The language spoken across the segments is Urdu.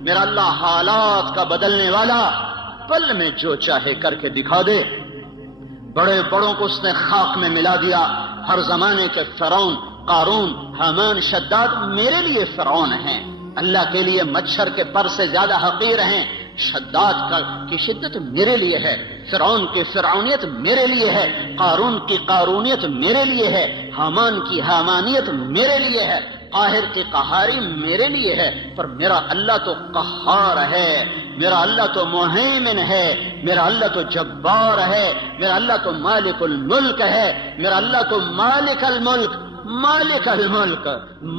میرا اللہ حالات کا بدلنے والا، پل میں جو چاہے کر کے دکھا دے۔ بڑے بڑوں کو اس نے خاک میں ملا دیا، ہر زمانے کے فرعون، قارون، حامان، شداد میرے لیے فرعون ہیں، اللہ کے لیے مچھر کے پر سے زیادہ حقیر ہیں۔ شداد کی شدت میرے لیے ہے، فرعون کی فرعونیت میرے لیے ہے، قارون کی قارونیت میرے لیے ہے، حامان کی حامانیت میرے لیے ہے، قاہر کی قہاری میرے لیے ہے، پر میرا اللہ تو قہار ہے، میرا اللہ تو مہیمن ہے، میرا اللہ تو جبار ہے، میرا اللہ تو مالک الملک ہے، میرا اللہ تو مالک الملک، مالک الملک،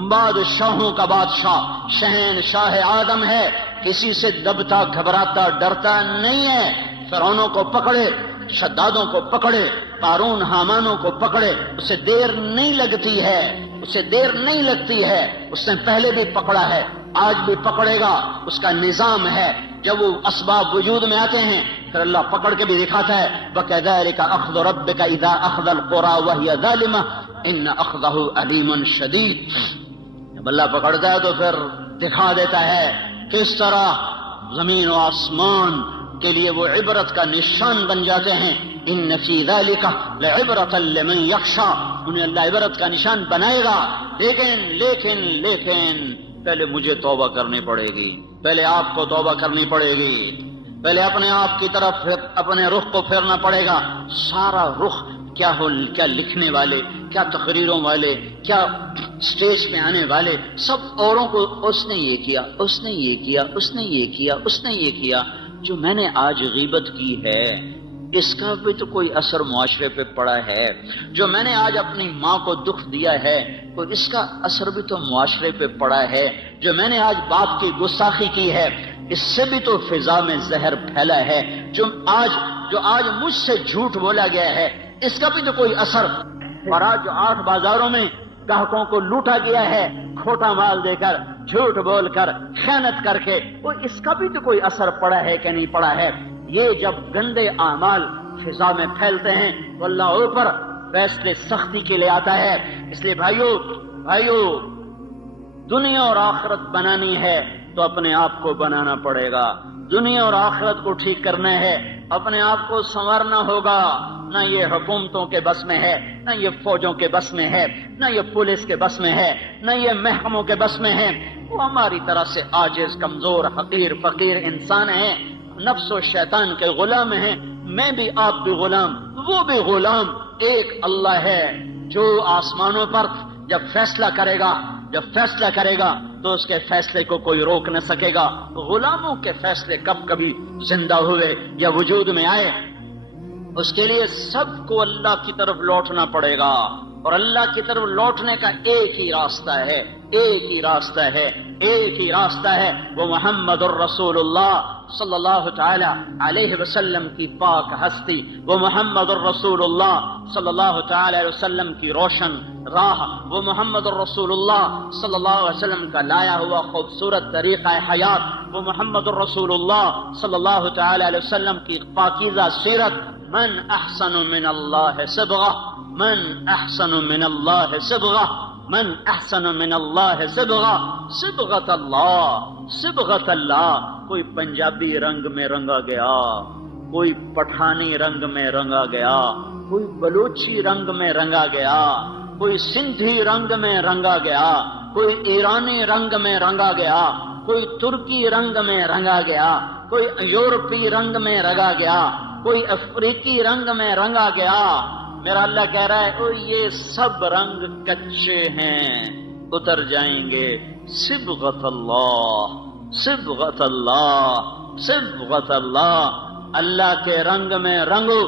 بادشاہوں کا بادشاہ، شہنشاہ آدم ہے، کسی سے دبتا گھبراتا ڈرتا نہیں ہے۔ فرعونوں کو پکڑے، شدادوں کو پکڑے، قارون حامانوں کو پکڑے، اسے دیر نہیں لگتی ہے، اسے دیر نہیں لگتی ہے، اس نے پہلے بھی پکڑا ہے، آج بھی پکڑے گا، اس کا نظام ہے۔ جب وہ اسباب وجود میں آتے ہیں پھر اللہ پکڑ کے بھی دکھاتا ہے، وَكَذَلِكَ أَخْذُ رَبِّكَ إِذَا أَخْذَ الْقُرَى وَهِيَ ظَالِمَةٌ إِنَّ أَخْذَهُ أَلِيمٌ شَدِيدٌ۔ جب اللہ پکڑتا ہے تو پھر دکھا دیتا ہے کس طرح زمین و آسمان کے لیے وہ عبرت کا نشان بن جاتے ہیں۔ ان فی ذلک لعبرۃ لمن یخشی، انہیں اللہ عبرت کا نشان بنائے گا، لیکن پہلے مجھے توبہ کرنی پڑے گی، پہلے آپ کو توبہ کرنی پڑے گی، پہلے اپنے آپ کی طرف اپنے رخ کو پھیرنا پڑے گا۔ سارا رخ کیا لکھنے والے، کیا تقریروں والے، کیا سٹیج پہ آنے والے، سب اوروں کو اس نے یہ کیا، اس نے یہ کیا، اس نے یہ کیا، اس نے یہ کیا۔ جو میں نے آج غیبت کی ہے اس کا بھی تو کوئی اثر معاشرے پہ پڑا ہے، جو میں نے آج اپنی ماں کو دکھ دیا ہے تو اس کا اثر بھی تو معاشرے پہ پڑا ہے، جو میں نے آج باپ کی گستاخی کی ہے اس سے بھی تو فضا میں زہر پھیلا ہے، جو آج مجھ سے جھوٹ بولا گیا ہے اس کا بھی تو کوئی اثر، اور آج جو 8 بازاروں میں گاہکوں کو لوٹا گیا ہے کھوٹا مال دے کر، جھوٹ بول کر، خیانت کر کے، وہ اس کا بھی تو کوئی اثر پڑا ہے کہ نہیں پڑا ہے۔ یہ جب گندے اعمال فضا میں پھیلتے ہیں تو اللہ اوپر فیصلے سختی کے لیے آتا ہے۔ اس لیے بھائیو دنیا اور آخرت بنانی ہے تو اپنے آپ کو بنانا پڑے گا، دنیا اور آخرت کو ٹھیک کرنا ہے، اپنے آپ کو سنوارنا ہوگا، نہ یہ حکومتوں کے بس میں ہے، نہ یہ فوجوں کے بس میں ہے، نہ یہ پولیس کے بس میں ہے، نہ یہ محکموں کے بس میں ہے، وہ ہماری طرح سے عاجز، کمزور، حقیر، فقیر انسان ہیں، نفس و شیطان کے غلام ہیں، میں بھی آپ بھی غلام، وہ بھی غلام، ایک اللہ ہے جو آسمانوں پر جب فیصلہ کرے گا تو اس کے فیصلے کو کوئی روک نہ سکے گا۔ غلاموں کے فیصلے کبھی زندہ ہوئے یا وجود میں آئے، اس کے لیے سب کو اللہ کی طرف لوٹنا پڑے گا، اور اللہ کی طرف لوٹنے کا ایک ہی راستہ ہے، وہ محمد الرسول اللہ صلی اللہ تعالی علیہ وسلم کی پاک ہستی، وہ محمد الرسول اللہ صلی اللہ تعالی علیہ وسلم کی روشن راہ، وہ محمد الرسول اللہ صلی اللہ علیہ وسلم کا لایا ہوا خوبصورت طریقہ حیات، وہ محمد الرسول اللہ صلی اللہ تعالی علیہ وسلم کی پاکیزہ سیرت۔ من احسن من اللہ صبغہ، من احسن من اللہ صبغہ، من احسن من اللہ صبغہ، صبغۃ اللہ۔ کوئی پنجابی رنگ میں رنگا گیا، کوئی پٹھانی رنگ میں رنگا گیا، کوئی بلوچی رنگ میں رنگا گیا، کوئی سندھی رنگ میں رنگا گیا، کوئی ایرانی رنگ میں رنگا گیا، کوئی ترکی رنگ میں رنگا گیا، کوئی یورپی رنگ میں رنگا گیا، کوئی افریقی رنگ میں رنگا گیا۔ میرا اللہ کہہ رہا ہے یہ سب رنگ کچے ہیں، اتر جائیں گے۔ صبغۃ اللہ، صبغۃ اللہ، صبغۃ اللہ، اللہ کے رنگ میں رنگو،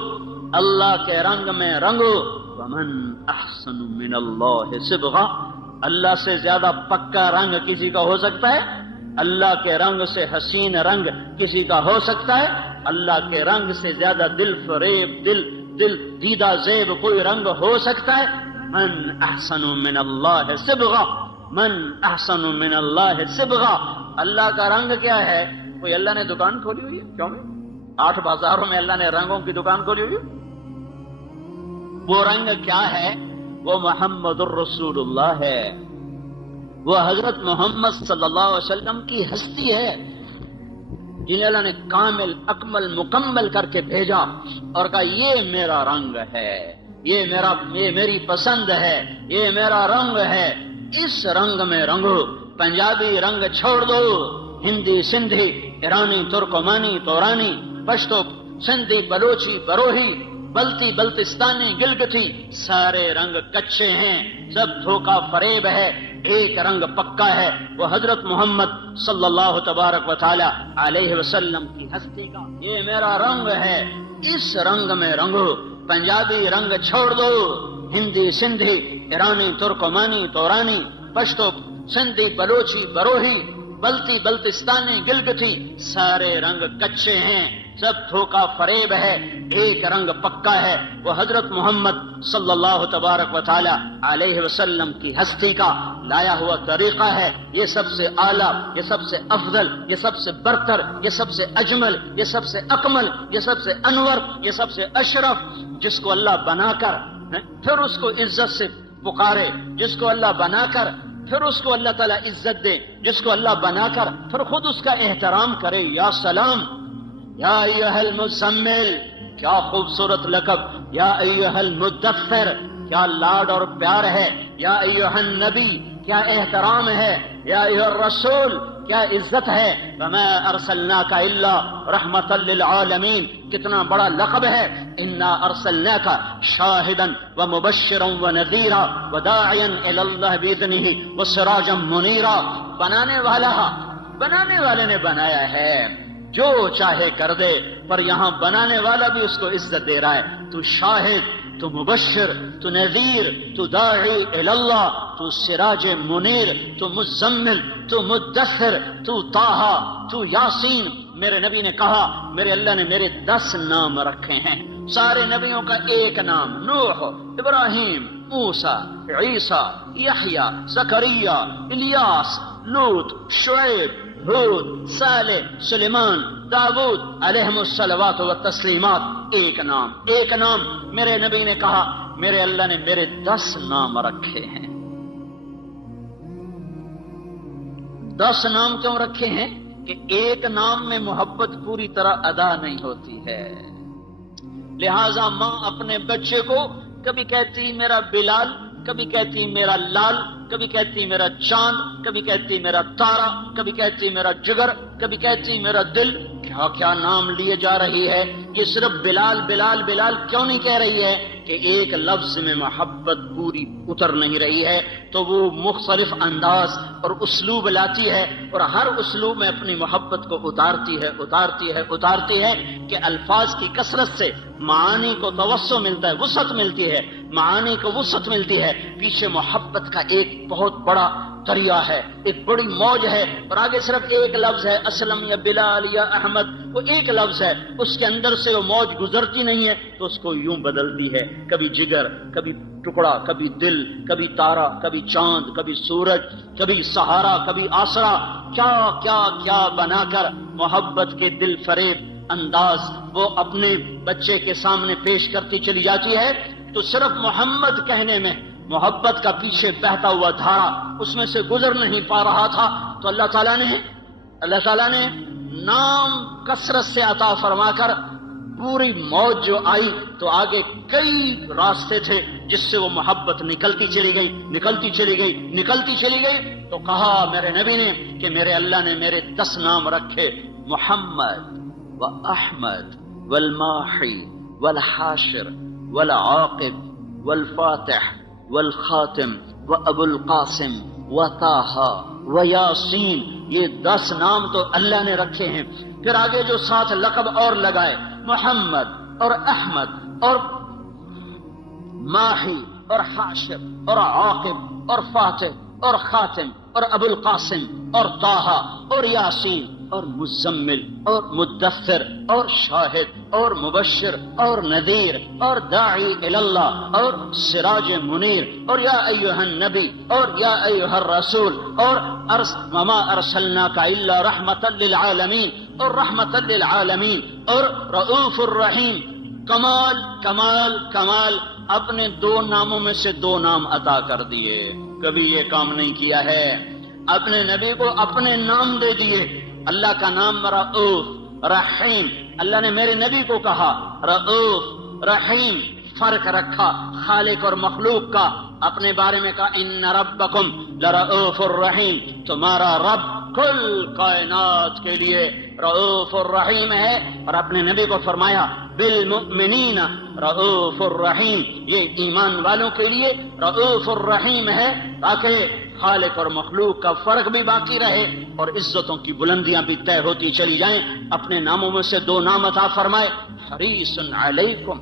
اللہ کے رنگ میں رنگو۔ ومن احسن من اللہ صبغہ، اللہ سے زیادہ پکا رنگ کسی کا ہو سکتا ہے؟ اللہ کے رنگ سے حسین رنگ کسی کا ہو سکتا ہے؟ اللہ کے رنگ سے زیادہ دل فریب، دل دیدہ زیب کوئی رنگ ہو سکتا ہے؟ من احسن من اللہ صبغہ، من احسن من اللہ صبغہ۔ اللہ کا رنگ کیا ہے؟ کوئی اللہ نے دکان کھولی ہوئی ہے؟ کیوں نہیں؟ 8 بازاروں میں اللہ نے رنگوں کی دکان کھولی ہوئی ہے۔ وہ رنگ کیا ہے؟ وہ محمد الرسول اللہ ہے، وہ حضرت محمد صلی اللہ علیہ وسلم کی ہستی ہے، جنہیں اللہ نے کامل اکمل مکمل کر کے بھیجا اور کہا یہ میرا رنگ ہے، یہ میری پسند ہے، یہ میرا رنگ ہے، اس رنگ میں رنگو، پنجابی رنگ چھوڑ دو، ہندی سندھی ایرانی ترکمانی تورانی پشتو سندھی بلوچی بروہی بلتی بلتستانی گلگتی، سارے رنگ کچے ہیں، سب دھوکہ فریب ہے، ایک رنگ پکا ہے، وہ حضرت محمد صلی اللہ تبارک و تعالی علیہ وسلم کی ہستی کا یہ میرا رنگ ہے، اس رنگ میں رنگو، پنجابی رنگ چھوڑ دو، ہندی سندھی ایرانی ترکمانی تورانی پشتو سندھی بلوچی بروہی بلتی بلتستانی گلگتی، سارے رنگ کچے ہیں، سب دھوکہ فریب ہے، ایک رنگ پکا ہے، وہ حضرت محمد صلی اللہ تبارک و تعالی علیہ وسلم کی ہستی کا لایا ہوا طریقہ ہے، یہ سب سے اعلیٰ، یہ سب سے افضل، یہ سب سے برتر، یہ سب سے اجمل، یہ سب سے اکمل، یہ سب سے انور، یہ سب سے اشرف، جس کو اللہ بنا کر پھر اس کو عزت سے پکارے، جس کو اللہ بنا کر پھر اس کو اللہ تعالیٰ عزت دے، جس کو اللہ بنا کر پھر خود اس کا احترام کرے، یا سلام، یا ایھا المزمل، کیا خوبصورت لقب، یا ایھا المدثر، کیا لاڈ اور پیار ہے، یا ایھا النبی، کیا احترام ہے، یا ایھا الرسول، کیا عزت ہے، وما ارسلناک الا رحمتا للعالمین، کتنا بڑا لقب ہے، انا ارسلناک شاہدا ومبشرا ونذیرا وداعیا الی اللہ باذنہ وسراجا منیرا، بنانے والے نے بنایا ہے، جو چاہے کر دے، پر یہاں بنانے والا بھی اس کو عزت دے رہا ہے، تو شاہد، تو مبشر، تو نذیر، تو داعی الی اللہ، تو سراج منیر، تو مزمل، تو مدثر، تو طٰہٰ، تو یاسین۔ میرے نبی نے کہا میرے اللہ نے میرے 10 نام رکھے ہیں، سارے نبیوں کا ایک نام، نوح، ابراہیم، موسیٰ، عیسیٰ، یحییٰ، زکریا، الیاس، لوط، شعیب، ہود، صالح، سلیمان، داؤد علیہم الصلوات والتسلیمات، ایک نام۔ میرے نبی نے کہا میرے اللہ نے میرے 10 نام رکھے ہیں۔ 10 نام کیوں رکھے ہیں؟ کہ ایک نام میں محبت پوری طرح ادا نہیں ہوتی ہے، لہذا ماں اپنے بچے کو کبھی کہتی میرا بلال، کبھی کہتی میرا لال، کبھی کہتی میرا چاند، کبھی کہتی میرا تارا، کبھی کہتی میرا جگر، کبھی کہتی میرا دل، کیا کیا نام لیے جا رہی ہے۔ یہ صرف بلال بلال بلال کیوں نہیں کہہ رہی ہے؟ کہ ایک لفظ میں محبت پوری اتر نہیں رہی ہے، تو وہ مختلف انداز اور اسلوب لاتی ہے، اور ہر اسلوب میں اپنی محبت کو اتارتی ہے کہ الفاظ کی کثرت سے معانی کو توسع ملتا ہے، وسعت ملتی ہے، معانی کو وسعت ملتی ہے، پیچھے محبت کا ایک بہت بڑا دریا ہے، ایک بڑی موج ہے، اور آگے صرف ایک لفظ ہے، اسلم یا بلال یا احمد، وہ ایک لفظ ہے، اس کے اندر سے وہ موج گزرتی نہیں ہے، تو اس کو یوں بدلتی ہے، کبھی جگر، کبھی ٹکڑا، کبھی دل، کبھی تارا، کبھی چاند، کبھی سورج، کبھی سہارا، کبھی آسرا، کیا کیا کیا بنا کر محبت کے دل فریب انداز وہ اپنے بچے کے سامنے پیش کرتی چلی جاتی ہے۔ تو صرف محمد کہنے میں محبت کا پیچھے بہتا ہوا دھارا اس میں سے گزر نہیں پا رہا تھا، تو اللہ تعالیٰ نے نام کثرت سے عطا فرما کر پوری موج جو آئی، تو آگے کئی راستے تھے جس سے وہ محبت نکلتی چلی گئی، تو کہا میرے نبی نے کہ میرے اللہ نے میرے 10 نام رکھے، محمد و احمد والماحی والحاشر والعاقب والفاتح والخاتم وابو القاسم وطٰہٰ ویاسین، یہ 10 نام تو اللہ نے رکھے ہیں۔ پھر آگے جو 7 لقب اور لگائے، محمد اور احمد اور ماحی اور حاشر اور عاقب اور فاتح اور خاتم اور ابو القاسم اور طٰہٰ اور یاسین اور مزمل اور مدثر اور شاہد اور مبشر اور نذیر اور داعی الی اللہ اور سراج منیر اور یا ایھا النبی اور یا ایھا الرسول اور وما ارسلناک الا رحمتا للعالمین اور رحمتا للعالمین اور رؤوف الرحیم۔ کمال کمال کمال، اپنے 2 ناموں میں سے 2 نام عطا کر دیے، کبھی یہ کام نہیں کیا ہے، اپنے نبی کو اپنے نام دے دیے، اللہ کا نام رؤوف رحیم، اللہ نے میرے نبی کو کہا رؤوف رحیم، فرق رکھا خالق اور مخلوق کا، اپنے بارے میں کہا ان ربکم لرؤوف الرحیم، تمہارا رب کل کائنات کے لیے رؤوف الرحیم ہے، اور اپنے نبی کو فرمایا بالمؤمنین رؤوف الرحیم، یہ ایمان والوں کے لیے رؤوف الرحیم ہے، تاکہ خالق اور مخلوق کا فرق بھی باقی رہے اور عزتوں کی بلندیاں بھی طے ہوتی چلی جائیں۔ اپنے ناموں میں سے 2 نام عطا فرمائے، حریص علیکم،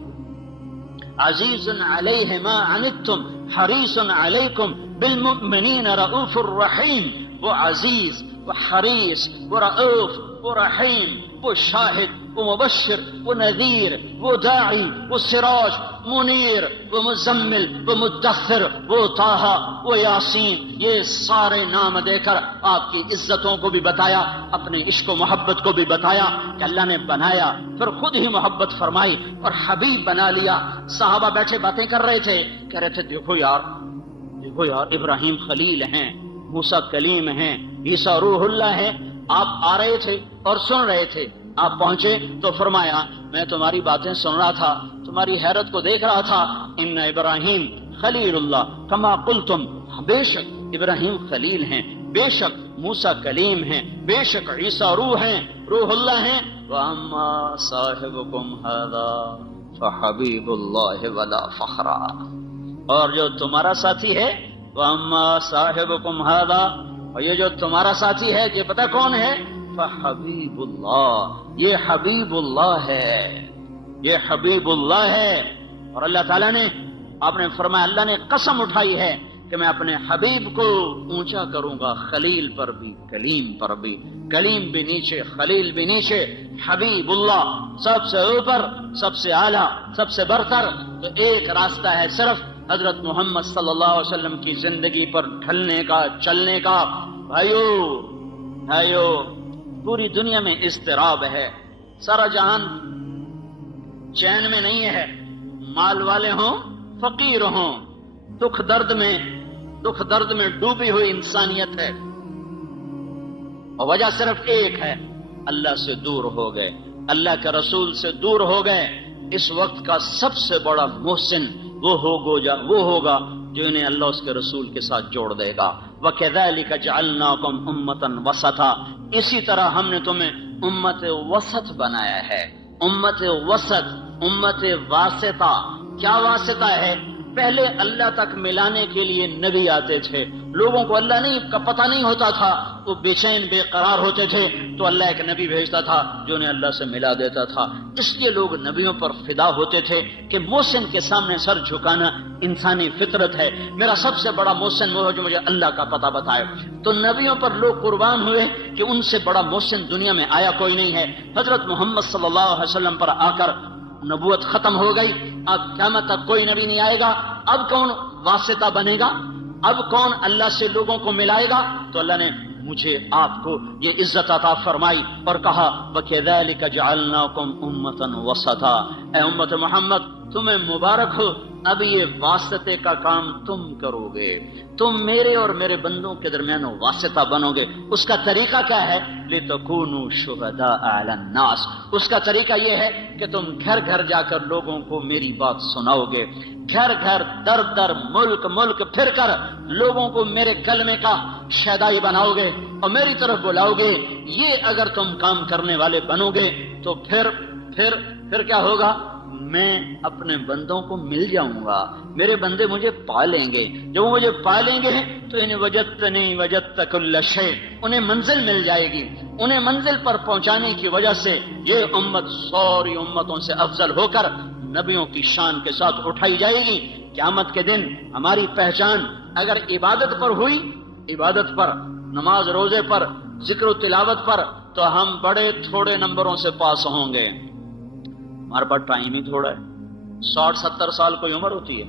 عزیز علیہ ما عنتم، حریص علیکم بالمؤمنین رؤوف الرحیم، وہ عزیز، وہ حریص، وہ رؤوف، وہ رحیم، وہ شاہد، وہ مبشر، وہ نذیر، وہ داعی، وہ سراج منیر، وہ مزمل، وہ مدثر، وہ طٰہٰ، وہ یاسین، یہ سارے نام دے کر آپ کی عزتوں کو بھی بتایا، اپنے عشق و محبت کو بھی بتایا کہ اللہ نے بنایا، پھر خود ہی محبت فرمائی اور حبیب بنا لیا۔ صحابہ بیٹھے باتیں کر رہے تھے، کہہ رہے تھے دیکھو یار ابراہیم خلیل ہیں، موسیٰ کلیم ہیں، عیسیٰ روح اللہ ہیں۔ آپ آ رہے تھے اور سن رہے تھے، آپ پہنچے تو فرمایا میں تمہاری باتیں سن رہا تھا، تمہاری حیرت کو دیکھ رہا تھا، ان ابراہیم خلیل اللہ کما قلتم، بے شک ابراہیم خلیل ہیں، بے شک موسیٰ کلیم ہیں، بے شک عیسیٰ روح اللہ ہیں، واما صاحبکم ھذا فحبیب اللہ ولا فخرا، اور جو تمہارا ساتھی ہے واما صاحبکم ھذا، اور یہ جو تمہارا ساتھی ہے یہ پتہ کون ہے؟ فحبیب اللہ، یہ حبیب اللہ ہے، یہ حبیب اللہ ہے۔ اور اللہ تعالیٰ نے، آپ نے فرمایا اللہ نے قسم اٹھائی ہے کہ میں اپنے حبیب کو اونچا کروں گا، خلیل پر بھی کلیم پر بھی، کلیم بھی نیچے خلیل بھی نیچے، حبیب اللہ سب سے اوپر، سب سے اعلیٰ، سب سے برتر۔ تو ایک راستہ ہے صرف حضرت محمد صلی اللہ علیہ وسلم کی زندگی پر ڈھلنے کا، چلنے کا۔ بھائیو پوری دنیا میں اضطراب ہے، سارا جہان چین میں نہیں ہے، مال والے ہوں فقیر ہوں، دکھ درد میں ڈوبی ہوئی انسانیت ہے، اور وجہ صرف ایک ہے، اللہ سے دور ہو گئے، اللہ کے رسول سے دور ہو گئے۔ اس وقت کا سب سے بڑا محسن وہ ہوگا جو انہیں اللہ اس کے رسول کے ساتھ جوڑ دے گا۔ وَكَذَلِكَ جَعَلْنَاكُمْ أُمَّةً وَسَطًا، اسی طرح ہم نے تمہیں امت وسط بنایا ہے۔ امت وسط، امت واسطہ، کیا واسطہ ہے؟ پہلے اللہ تک ملانے کے لیے نبی آتے تھے، لوگوں کو اللہ کا پتہ نہیں ہوتا تھا، وہ بے چین بے قرار ہوتے تھے، تو اللہ ایک نبی بھیجتا تھا جو انہیں اللہ سے ملا دیتا تھا۔ اس لیے لوگ نبیوں پر فدا ہوتے تھے کہ محسن کے سامنے سر جھکانا انسانی فطرت ہے، میرا سب سے بڑا محسن وہ ہے جو مجھے اللہ کا پتہ بتائے۔ تو نبیوں پر لوگ قربان ہوئے کہ ان سے بڑا محسن دنیا میں آیا کوئی نہیں ہے۔ حضرت محمد صلی اللہ علیہ وسلم پر آ کر نبوت ختم ہو گئی، اب قیامت تک کوئی نبی نہیں آئے گا، اب کون واسطہ بنے گا؟ اب کون اللہ سے لوگوں کو ملائے گا؟ تو اللہ نے مجھے آپ کو یہ عزت عطا فرمائی اور کہا وَكَذَلِكَ جَعَلْنَاكُمْ أُمَّةً وَسَطًا، اے امت محمد تمہیں مبارک ہو، اب یہ واسطے کا کام تم کرو گے، تم میرے اور میرے بندوں کے درمیان واسطہ بنو گے۔ اس کا طریقہ کیا ہے؟ لِتَكُونُوا شُهَدَاءَ عَلَى النَّاسِ، اس کا طریقہ یہ ہے کہ تم گھر گھر جا کر لوگوں کو میری بات سناؤ گے، گھر گھر در در ملک پھر کر لوگوں کو میرے کلمے کا شیدائی بناؤ گے اور میری طرف بلاؤ گے۔ یہ اگر تم کام کرنے والے بنو گے تو پھر کیا ہوگا؟ میں اپنے بندوں کو مل جاؤں گا، میرے بندے مجھے پالیں گے، جب وہ مجھے پالیں گے تو انہیں وجدت کل شیء، انہیں منزل مل جائے گی، انہیں منزل پر پہنچانے کی وجہ سے یہ امت ساری امتوں سے افضل ہو کر نبیوں کی شان کے ساتھ اٹھائی جائے گی۔ قیامت کے دن ہماری پہچان اگر عبادت پر ہوئی، عبادت پر، نماز روزے پر، ذکر و تلاوت پر، تو ہم بڑے تھوڑے نمبروں سے پاس ہوں گے۔ ہمارے پاس ٹائم ہی تھوڑا ہے، 60-70 سال کوئی عمر ہوتی ہے۔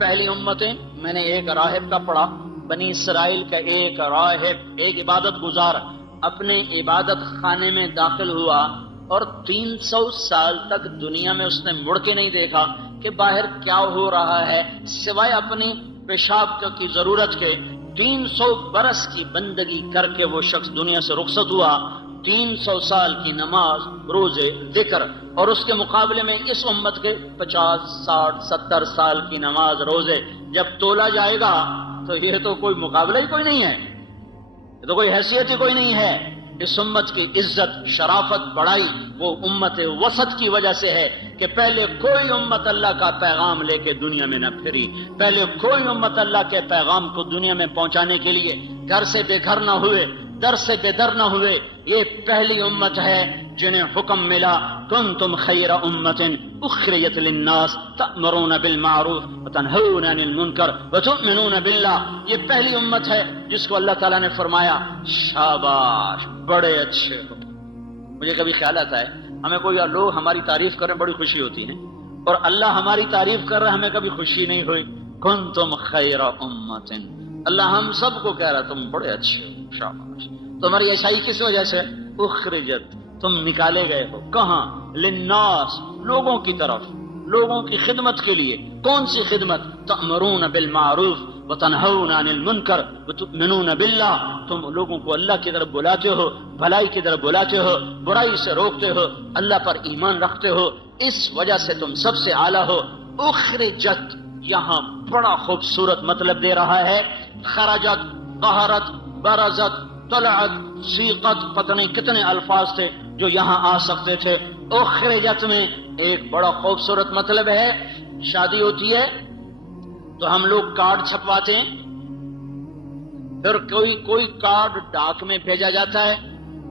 پہلی امتیں، میں نے ایک راہب کا پڑھا، بنی اسرائیل کا ایک راہب، ایک عبادت گزار اپنے عبادت خانے میں داخل ہوا اور 300 سال تک دنیا میں اس نے مڑ کے نہیں دیکھا کہ باہر کیا ہو رہا ہے، سوائے اپنی پیشاب کی ضرورت کے۔ 300 برس کی بندگی کر کے وہ شخص دنیا سے رخصت ہوا، 300 سال کی نماز، روزے، ذکر، اور اس کے مقابلے میں اس امت کے 50 60 70 سال کی نماز، روزے جب تولا جائے گا تو یہ تو کوئی مقابلہ ہی کوئی نہیں ہے، یہ تو کوئی حیثیت ہی کوئی نہیں ہے۔ اس امت کی عزت، شرافت، بڑائی وہ امت وسط کی وجہ سے ہے کہ پہلے کوئی امت اللہ کا پیغام لے کے دنیا میں نہ پھری، پہلے کوئی امت اللہ کے پیغام کو دنیا میں پہنچانے کے لیے گھر سے بے گھر نہ ہوئے، در سے بے در نہ ہوئے۔ یہ پہلی امت ہے جنہیں حکم ملا کنتم خیر امت اخرجت للناس تأمرون بالمعروف وتنہون عن المنکر وتؤمنون باللہ۔ یہ پہلی امت ہے جس کو اللہ تعالیٰ نے فرمایا شاباش، بڑے اچھے ہو۔ مجھے کبھی خیال آتا ہے ہمیں کوئی لوگ ہماری تعریف کریں بڑی خوشی ہوتی ہے، اور اللہ ہماری تعریف کر رہا ہے ہمیں کبھی خوشی نہیں ہوئی۔ کنتم خیر امت، اللہ ہم سب کو کہہ رہا تم بڑے اچھے ہو، شاباش۔ تمہاری اچھائی کس وجہ سے؟ اخرجت، تم نکالے گئے ہو کہاں؟ للناس، لوگوں کی طرف، لوگوں کی خدمت کے لیے۔ کون سی خدمت؟ تأمرون بالمعروف وتنہون عن المنکر وتؤمنون باللہ، تم لوگوں کو اللہ کی طرف بلاتے ہو، بھلائی کی طرف بلاتے ہو، برائی سے روکتے ہو، اللہ پر ایمان رکھتے ہو، اس وجہ سے تم سب سے اعلیٰ ہو۔ اخرجت یہاں بڑا خوبصورت مطلب دے رہا ہے، خرجت، قہرت، برزت، طلعت، سیقت، پتہ نہیں کتنے الفاظ تھے جو یہاں آ سکتے تھے۔ اخرجت میں ایک بڑا خوبصورت مطلب ہے، شادی ہوتی ہے تو ہم لوگ کارڈ چھپواتے ہیں، پھر کوئی کارڈ ڈاک میں بھیجا جاتا ہے،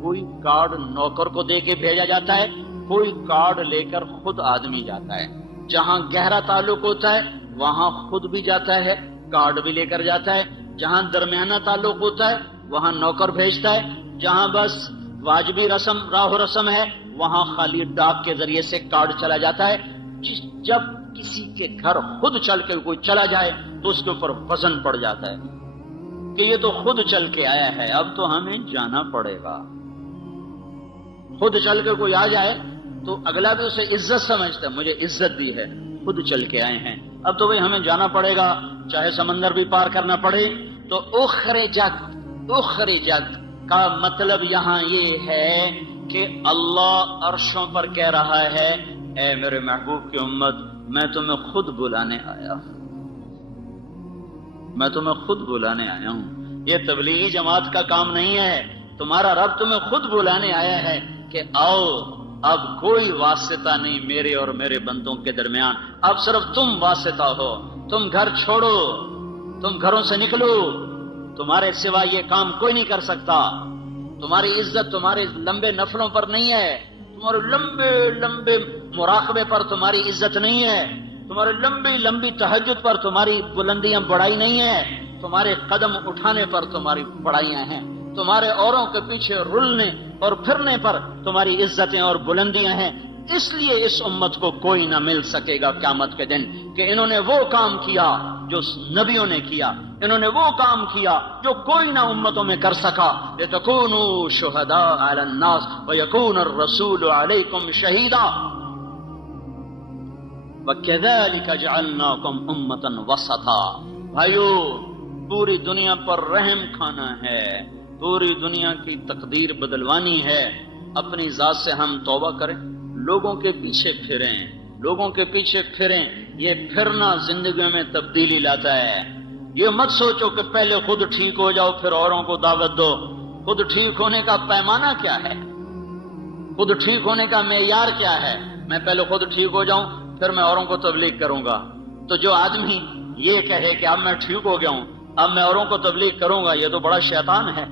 کوئی کارڈ نوکر کو دے کے بھیجا جاتا ہے، کوئی کارڈ لے کر خود آدمی جاتا ہے۔ جہاں گہرا تعلق ہوتا ہے وہاں خود بھی جاتا ہے، کارڈ بھی لے کر جاتا ہے۔ جہاں درمیانہ تعلق ہوتا ہے وہاں نوکر بھیجتا ہے۔ جہاں بس واجبی رسم، راہ و رسم ہے وہاں خالی ڈاک کے ذریعے سے کارڈ چلا جاتا ہے۔ جب کسی کے گھر خود چل کے کوئی چلا جائے تو اس کے اوپر وزن پڑ جاتا ہے کہ یہ تو خود چل کے آیا ہے، اب تو ہمیں جانا پڑے گا۔ خود چل کے کوئی آ جائے تو اگلا بھی اسے عزت سمجھتا ہے، مجھے عزت دی ہے، خود چل کے آئے ہیں، اب تو بھئی ہمیں جانا پڑے گا، چاہے سمندر بھی پار کرنا پڑے۔ تو اخرجت کا مطلب یہاں یہ ہے کہ اللہ عرشوں پر کہہ رہا ہے اے میرے محبوب کی امت، میں تمہیں خود بلانے آیا ہوں، میں تمہیں خود بلانے آیا ہوں۔ یہ تبلیغی جماعت کا کام نہیں ہے، تمہارا رب تمہیں خود بلانے آیا ہے کہ آؤ، اب کوئی واسطہ نہیں میرے اور میرے بندوں کے درمیان، اب صرف تم واسطہ ہو۔ تم گھر چھوڑو، تم گھروں سے نکلو، تمہارے سوا یہ کام کوئی نہیں کر سکتا۔ تمہاری عزت تمہارے لمبے نفلوں پر نہیں ہے، تمہارے لمبے لمبے مراقبے پر تمہاری عزت نہیں ہے، تمہارے لمبی لمبی تہجد پر تمہاری بلندیاں بڑائی نہیں ہے، تمہارے قدم اٹھانے پر تمہاری بڑائیاں ہیں، تمہارے اوروں کے پیچھے رلنے اور پھرنے پر تمہاری عزتیں اور بلندیاں ہیں۔ اس لیے اس امت کو کوئی نہ مل سکے گا قیامت کے دن کہ انہوں نے وہ کام کیا جو نبیوں نے کیا، انہوں نے وہ کام کیا جو کوئی نہ امتوں میں کر سکا۔ لِتَكُونُوا شُهَدَاءَ عَلَى النَّاسِ وَيَكُونَ الرَّسُولُ عَلَيْكُمْ شَهِيدًا وَكَذَلِكَ جَعَلْنَاكُمْ أُمَّةً وَسَطًا۔ بھائیو، پوری دنیا پر رحم کھانا ہے، پوری دنیا کی تقدیر بدلوانی ہے۔ اپنی ذات سے ہم توبہ کریں، لوگوں کے پیچھے پھریں، لوگوں کے پیچھے پھریں۔ یہ پھرنا زندگیوں میں تبدیلی لاتا ہے۔ یہ مت سوچو کہ پہلے خود ٹھیک ہو جاؤ پھر اوروں کو دعوت دو۔ خود ٹھیک ہونے کا پیمانہ کیا ہے؟ خود ٹھیک ہونے کا معیار کیا ہے؟ میں پہلے خود ٹھیک ہو جاؤں پھر میں اوروں کو تبلیغ کروں گا۔ تو جو آدمی یہ کہے کہ اب میں ٹھیک ہو گیا ہوں، اب میں اوروں کو تبلیغ کروں گا، یہ تو بڑا شیطان ہے،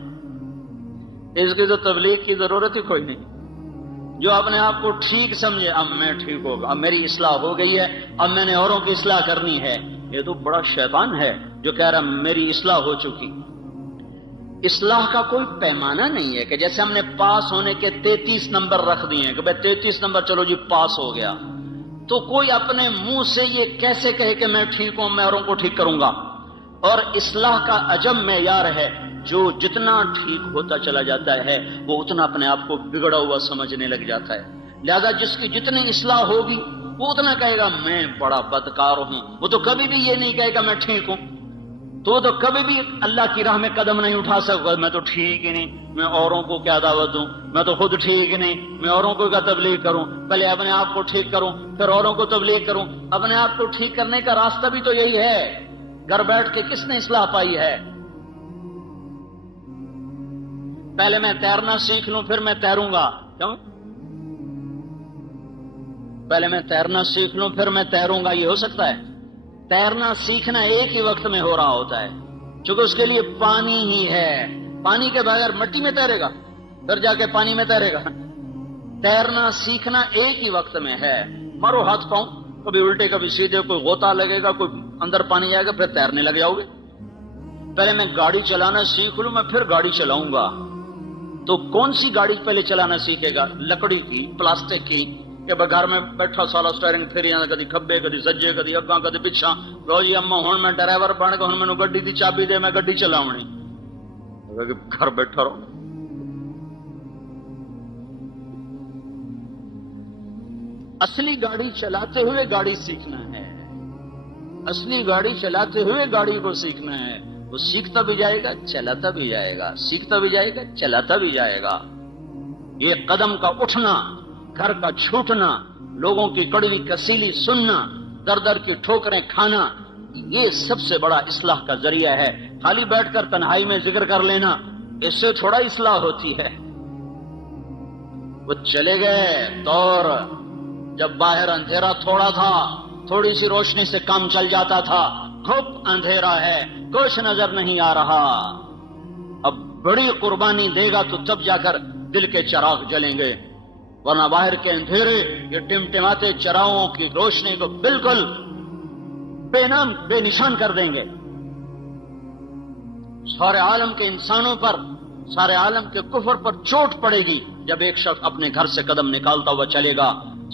اس کی تو تبلیغ کی ضرورت ہی کوئی نہیں۔ جو اپنے آپ کو ٹھیک سمجھے، اب میں ٹھیک ہوگا، اب میری اصلاح ہو گئی ہے، اب میں نے اوروں کی اصلاح کرنی ہے، یہ تو بڑا شیطان ہے جو کہہ رہا میری اصلاح ہو چکی۔ اصلاح کا کوئی پیمانہ نہیں ہے کہ جیسے ہم نے پاس ہونے کے 33 نمبر رکھ دیے ہیں کہ بھائی 33 نمبر چلو جی پاس ہو گیا، تو کوئی اپنے منہ سے یہ کیسے کہے کہ میں ٹھیک ہوں، میں اوروں کو ٹھیک کروں گا۔ اور اصلاح کا عجب معیار ہے، جو جتنا ٹھیک ہوتا چلا جاتا ہے وہ اتنا اپنے آپ کو بگڑا ہوا سمجھنے لگ جاتا ہے۔ لہذا جس کی جتنی اصلاح ہوگی وہ اتنا کہے گا میں بڑا بدکار ہوں، وہ تو کبھی بھی یہ نہیں کہے گا میں ٹھیک ہوں۔ تو کبھی بھی اللہ کی راہ میں قدم نہیں اٹھا سکتا. میں تو ٹھیک ہی نہیں, میں اوروں کو کیا دعوت دوں, میں تو خود ٹھیک نہیں, میں اوروں کو کیا تبلیغ کروں, پہلے اپنے آپ کو ٹھیک کروں پھر اوروں کو تبلیغ کروں. اپنے آپ کو ٹھیک کرنے کا راستہ بھی تو یہی ہے. گھر بیٹھ کے کس نے اصلاح پائی ہے؟ پہلے میں تیرنا سیکھ لوں پھر میں تیروں گا. کیوں؟ پہلے میں تیرنا سیکھ لوں پھر میں تیروں گا, یہ ہو سکتا ہے؟ تیرنا سیکھنا ایک ہی وقت میں ہو رہا ہوتا ہے, چونکہ اس کے لیے پانی ہی ہے. پانی کے بغیر مٹی میں تیرے گا, پھر جا کے پانی میں تیرے گا. تیرنا سیکھنا ایک ہی وقت میں ہے. مارو ہاتھ پاؤں, کبھی الٹے کبھی سیدھے, کوئی غوطہ لگے گا, کوئی اندر پانی جائے گا, پھر تیرنے لگ جاؤ گے. پہلے میں گاڑی چلانا سیکھ لوں, میں پھر گاڑی چلاؤں گا. تو کون سی گاڑی پہلے چلانا سیکھے گا؟ لکڑی کی, پلاسٹک کی, کہ گھر میں بیٹھا سالا سٹیئرنگ پھری کدی کھبے کدی سجے کدی اگاں کدی پچھا. لو جی اما ہوں میں ڈرائیور بن گیا, ہوں مینوں گڈی دی چابی دے, میں گڈی چلاونی. گھر بیٹھا رہو. اصلی گاڑی چلاتے ہوئے گاڑی سیکھنا ہے. اصلی گاڑی چلاتے ہوئے گاڑی کو سیکھنا ہے. وہ سیکھتا بھی جائے گا چلاتا بھی جائے گا, سیکھتا بھی جائے گا چلاتا بھی جائے گا. یہ قدم کا اٹھنا, گھر کا چھوٹنا, لوگوں کی کڑوی کسیلی سننا, در در کی ٹھوکریں کھانا, یہ سب سے بڑا اصلاح کا ذریعہ ہے. خالی بیٹھ کر تنہائی میں ذکر کر لینا, اس سے تھوڑا اصلاح ہوتی ہے. وہ چلے گئے دور جب باہر اندھیرا تھوڑا تھا, تھوڑی سی روشنی سے کام چل جاتا تھا. گھپ اندھیرا ہے, کچھ نظر نہیں آ رہا. اب بڑی قربانی دے گا تو تب جا کر دل کے چراغ جلیں گے, ورنہ باہر کے اندھیرے یہ ٹمٹماتے چراغوں کی روشنی کو بالکل بے نام بے نشان کر دیں گے. سارے عالم کے انسانوں پر, سارے عالم کے کفر پر چوٹ پڑے گی جب ایک شخص اپنے گھر سے قدم نکالتا ہوا چلے گا.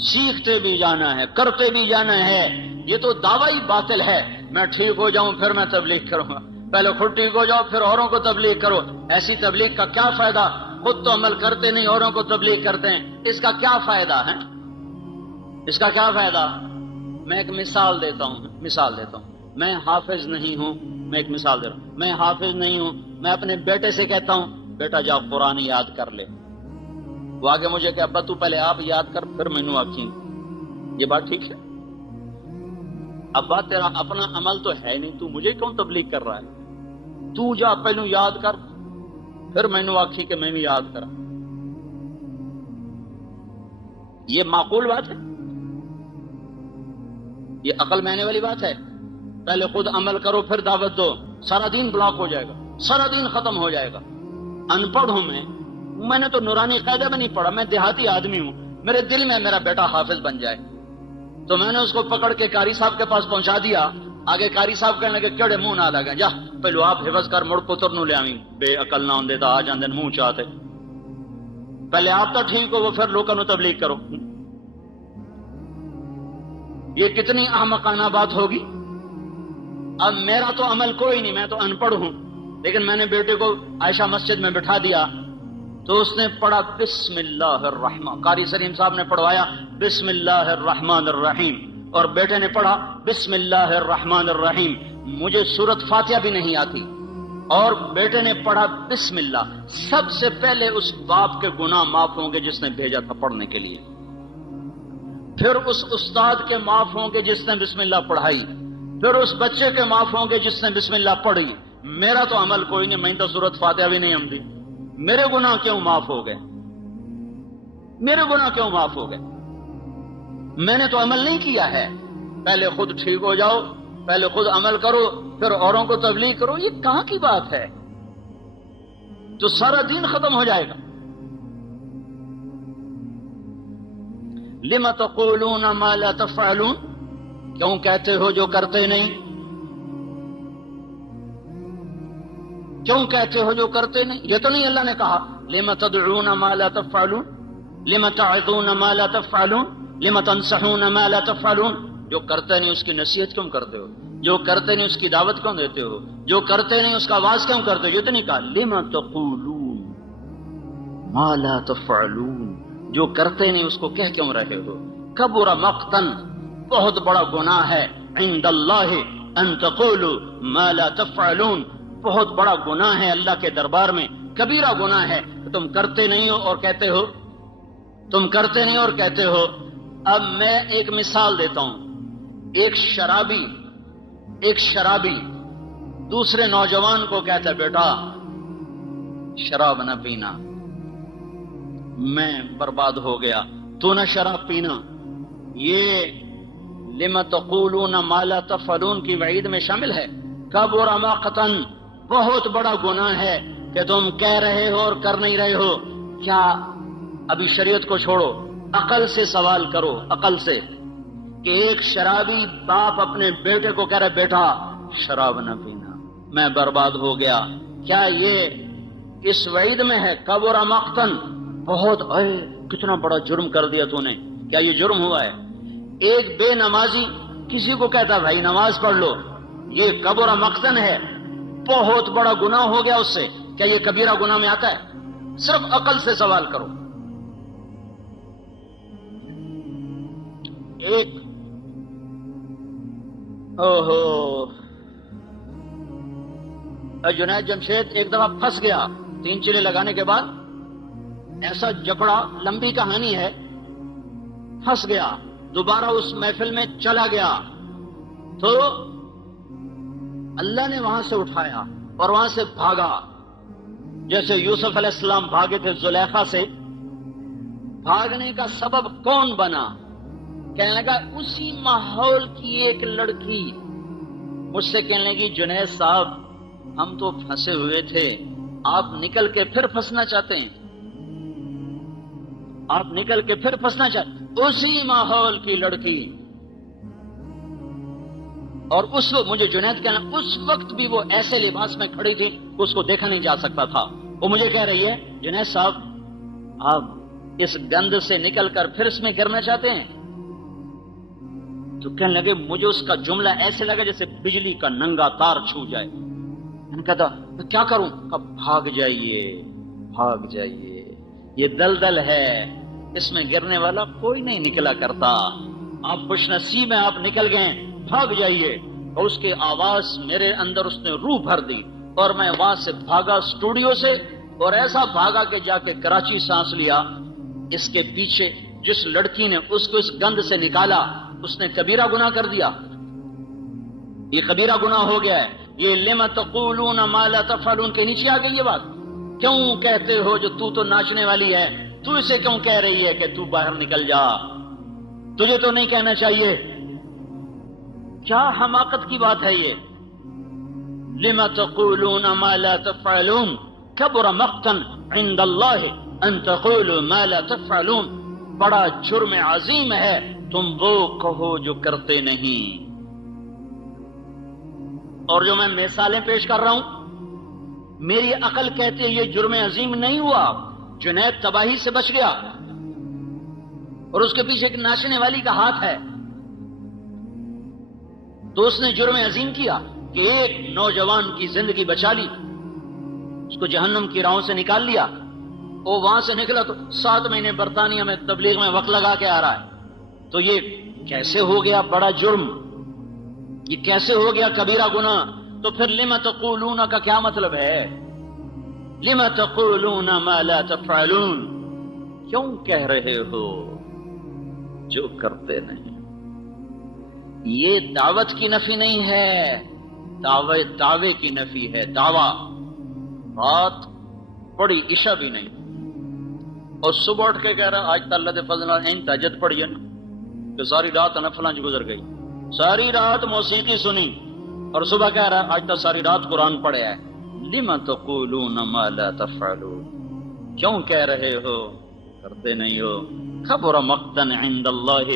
سیکھتے بھی جانا ہے, کرتے بھی جانا ہے. یہ تو دعویٰ ہی باطل ہے. میں ٹھیک ہو جاؤں پھر میں تبلیغ کروں گا, پہلے خود ٹھیک ہو جاؤ پھر اوروں کو تبلیغ کرو. ایسی تبلیغ کا کیا فائدہ؟ خود تو عمل کرتے نہیں, اوروں کو تبلیغ کرتے ہیں. اس کا کیا فائدہ ہے؟ اس کا کیا فائدہ؟ میں ایک مثال دیتا ہوں. میں حافظ نہیں ہوں, میں ایک مثال دے رہا ہوں. میں حافظ نہیں ہوں, میں اپنے بیٹے سے کہتا ہوں بیٹا جا قرآن یاد کر لے. وہ آگے مجھے کہ ابا تو پہلے آپ یاد کر پھر مینوں آکھیں. یہ بات ٹھیک ہے؟ ابا تیرا اپنا عمل تو ہے نہیں, تو مجھے کیوں تبلیغ کر رہا ہے؟ تو جا پہلو یاد کر پھر مینوں آکھی کہ میں بھی یاد کرا. یہ معقول بات ہے؟ یہ عقل میں آنے والی بات ہے؟ پہلے خود عمل کرو پھر دعوت دو, سارا دین بلاک ہو جائے گا, سارا دین ختم ہو جائے گا. ان پڑھ ہوں میں نے تو نورانی قاعدہ میں نہیں پڑھا, میں دیہاتی آدمی ہوں. میرے دل میں میرا بیٹا حافظ بن جائے تو میں نے اس کو پکڑ کے قاری صاحب کے پاس پہنچا دیا. آگے قاری صاحب کہنے لگے کیڑے منہ نہ لگا, جا پہلو آپ حفظ کر مڑ پتر نو لے آویں. بے عقل نہ ہوندے تا آ جاندے منہ چاہتے. پہلے آپ تو ٹھیک ہو, وہ پھر لوگوں نو تبلیغ کرو. یہ کتنی احمقانہ بات ہوگی. اب میرا تو عمل کوئی نہیں, میں تو ان پڑھ ہوں, لیکن میں نے بیٹے کو عائشہ مسجد میں بٹھا دیا تو اس نے پڑھا بسم اللہ الرحمن. قاری سلیم صاحب نے پڑھوایا بسم اللہ الرحمن الرحیم, اور بیٹے نے پڑھا بسم اللہ الرحمن الرحیم. مجھے سورت فاتحہ بھی نہیں آتی, اور بیٹے نے پڑھا بسم اللہ. سب سے پہلے اس باپ کے گناہ معاف ہوں گے جس نے بھیجا تھا پڑھنے کے لیے, پھر اس استاد کے معاف ہوں گے جس نے بسم اللہ پڑھائی, پھر اس بچے کے معاف ہوں گے جس نے بسم اللہ پڑھی. میرا تو عمل کوئی نہیں, میں تو سورت فاتحہ بھی نہیں آمدی. میرے گناہ کیوں معاف ہو گئے؟ میرے گناہ کیوں معاف ہو گئے؟ میں نے تو عمل نہیں کیا ہے. پہلے خود ٹھیک ہو جاؤ, پہلے خود عمل کرو پھر اوروں کو تبلیغ کرو. یہ کہاں کی بات ہے؟ تو سارا دین ختم ہو جائے گا. لم تقولون ما لا تفعلون, کیوں کہتے ہو جو کرتے نہیں؟ کیوں کہتے ہو جو کرتے نہیں؟ یہ تو نہیں اللہ نے کہا لم تدعون ما لا تفعلون, لم تعظون ما لا تفعلون, لم تنصحون ما لا تفعلون. جو کرتے نہیں اس کی نصیحت کیوں کرتے ہو؟ جو کرتے نہیں اس کی دعوت کیوں دیتے ہو؟ جو کرتے نہیں اس کا آواز کیوں کرتے ہو؟ یہ تو نہیں کہا لم تقولون ما لا تفعلون, جو کرتے نہیں اس کو کہہ کیوں رہے ہو؟ کبر مقتا, بہت بڑا گناہ ہے, عند اللہ, ان تقولوا ما لا تفعلون، بہت بڑا گناہ ہے اللہ کے دربار میں، کبیرہ گناہ ہے کہ تم کرتے نہیں ہو اور کہتے ہو، تم کرتے نہیں اور کہتے ہو۔ اب میں ایک مثال دیتا ہوں، ایک شرابی دوسرے نوجوان کو کہتا ہے بیٹا شراب نہ پینا، میں برباد ہو گیا، تو نہ شراب پینا۔ یہ لما تقولون ما لا تفعلون کی وعید میں شامل ہے۔ کبر مقتا، بہت بڑا گناہ ہے کہ تم کہہ رہے ہو اور کر نہیں رہے ہو۔ کیا ابھی شریعت کو چھوڑو، عقل سے سوال کرو، عقل سے، کہ ایک شرابی باپ اپنے بیٹے کو کہہ رہے بیٹا شراب نہ پینا، میں برباد ہو گیا، کیا یہ اس وعید میں ہے؟ کبر مقتن، بہت کتنا بڑا جرم کر دیا تو نے، کیا یہ جرم ہوا ہے؟ ایک بے نمازی کسی کو کہتا بھائی نماز پڑھ لو، یہ کبر مقتن ہے، بہت بڑا گناہ ہو گیا اس سے، کیا یہ کبیرہ گناہ میں آتا ہے؟ صرف عقل سے سوال کرو۔ ایک جنید جمشید ایک دفعہ پھنس گیا، 3 چلے لگانے کے بعد ایسا جکڑا، لمبی کہانی ہے، پھنس گیا، دوبارہ اس محفل میں چلا گیا تو اللہ نے وہاں سے اٹھایا اور وہاں سے بھاگا، جیسے یوسف علیہ السلام بھاگے تھے زلیخا سے۔ بھاگنے کا سبب کون بنا؟ کہنے لگا اسی ماحول کی ایک لڑکی مجھ سے کہنے لگی جنید صاحب ہم تو پھنسے ہوئے تھے، آپ نکل کے پھر پھنسنا چاہتے ہیں، آپ نکل کے پھر پھنسنا چاہتے ہیں۔ اسی ماحول کی لڑکی، اور اس وقت مجھے جنید کہنا اس وقت بھی وہ ایسے لباس میں کھڑی تھی کہ اس کو دیکھا نہیں جا سکتا تھا، وہ مجھے کہہ رہی ہے جنید صاحب آپ اس گند سے نکل کر پھر اس میں گرنا چاہتے ہیں؟ تو کہنے لگے مجھے اس کا جملہ ایسے لگا جیسے بجلی کا ننگا تار چھو جائے۔ میں نے کہا میں کیا کروں؟ کہا بھاگ جائیے، بھاگ جائیے، یہ دلدل ہے، اس میں گرنے والا کوئی نہیں نکلا کرتا، آپ خوش نصیب ہیں، آپ نکل گئے، بھاگ جائیے۔ اور اس کے آواز میرے اندر اس نے روح بھر دی، اور میں وہاں سے بھاگا اسٹوڈیو سے، اور ایسا بھاگا کہ جا کے کراچی سانس لیا۔ اس کے پیچھے جس لڑکی نے اس کو اس گند سے نکالا اس نے کبیرہ گناہ کر دیا، یہ کبیرہ گناہ ہو گیا ہے۔ یہ لما تقولون ما لا تفعلون کے نیچے آ گئی یہ بات، کیوں کہتے ہو جو تو ناچنے والی ہے، تو اسے کیوں کہہ رہی ہے کہ تو باہر نکل جا، تجھے تو نہیں کہنا چاہیے؟ کیا حماقت کی بات ہے یہ؟ لما تقولون ما لا تفعلون کبر مقتا عند اللہ ان تقولوا ما لا تفعلون، بڑا جرم عظیم ہے تم وہ کہو جو کرتے نہیں۔ اور جو میں مثالیں پیش کر رہا ہوں میری عقل کہتی ہے یہ جرم عظیم نہیں ہوا، جنید تباہی سے بچ گیا، اور اس کے پیچھے ایک ناچنے والی کا ہاتھ ہے، تو اس نے جرم عظیم کیا کہ ایک نوجوان کی زندگی بچا لی، اس کو جہنم کی راہوں سے نکال لیا۔ وہ وہاں سے نکلا تو 7 مہینے برطانیہ میں تبلیغ میں وقت لگا کے آ رہا ہے، تو یہ کیسے ہو گیا بڑا جرم، یہ کیسے ہو گیا کبیرہ گناہ؟ تو پھر لما تقولون کا کیا مطلب ہے؟ لما تقولون ما لا تفعلون، کیوں کہہ رہے ہو جو کرتے نہیں؟ یہ دعوت کی نفی نہیں ہے، دعوے کی نفی ہے، دعویٰ۔ رات پڑی عشاء بھی نہیں، اور صبح اٹھ کے کہہ رہا آج تو اللہ دے فضل این تہجد پڑھی ہے نا، کہ ساری رات نفلاں گزر گئی، ساری رات موسیقی سنی، اور صبح کہہ رہا آج تو ساری رات قرآن پڑھے ہے۔ لما تقولون ما لا تفعلون، کیوں کہہ رہے ہو کرتے نہیں ہو؟ کبر مقتا عند اللہ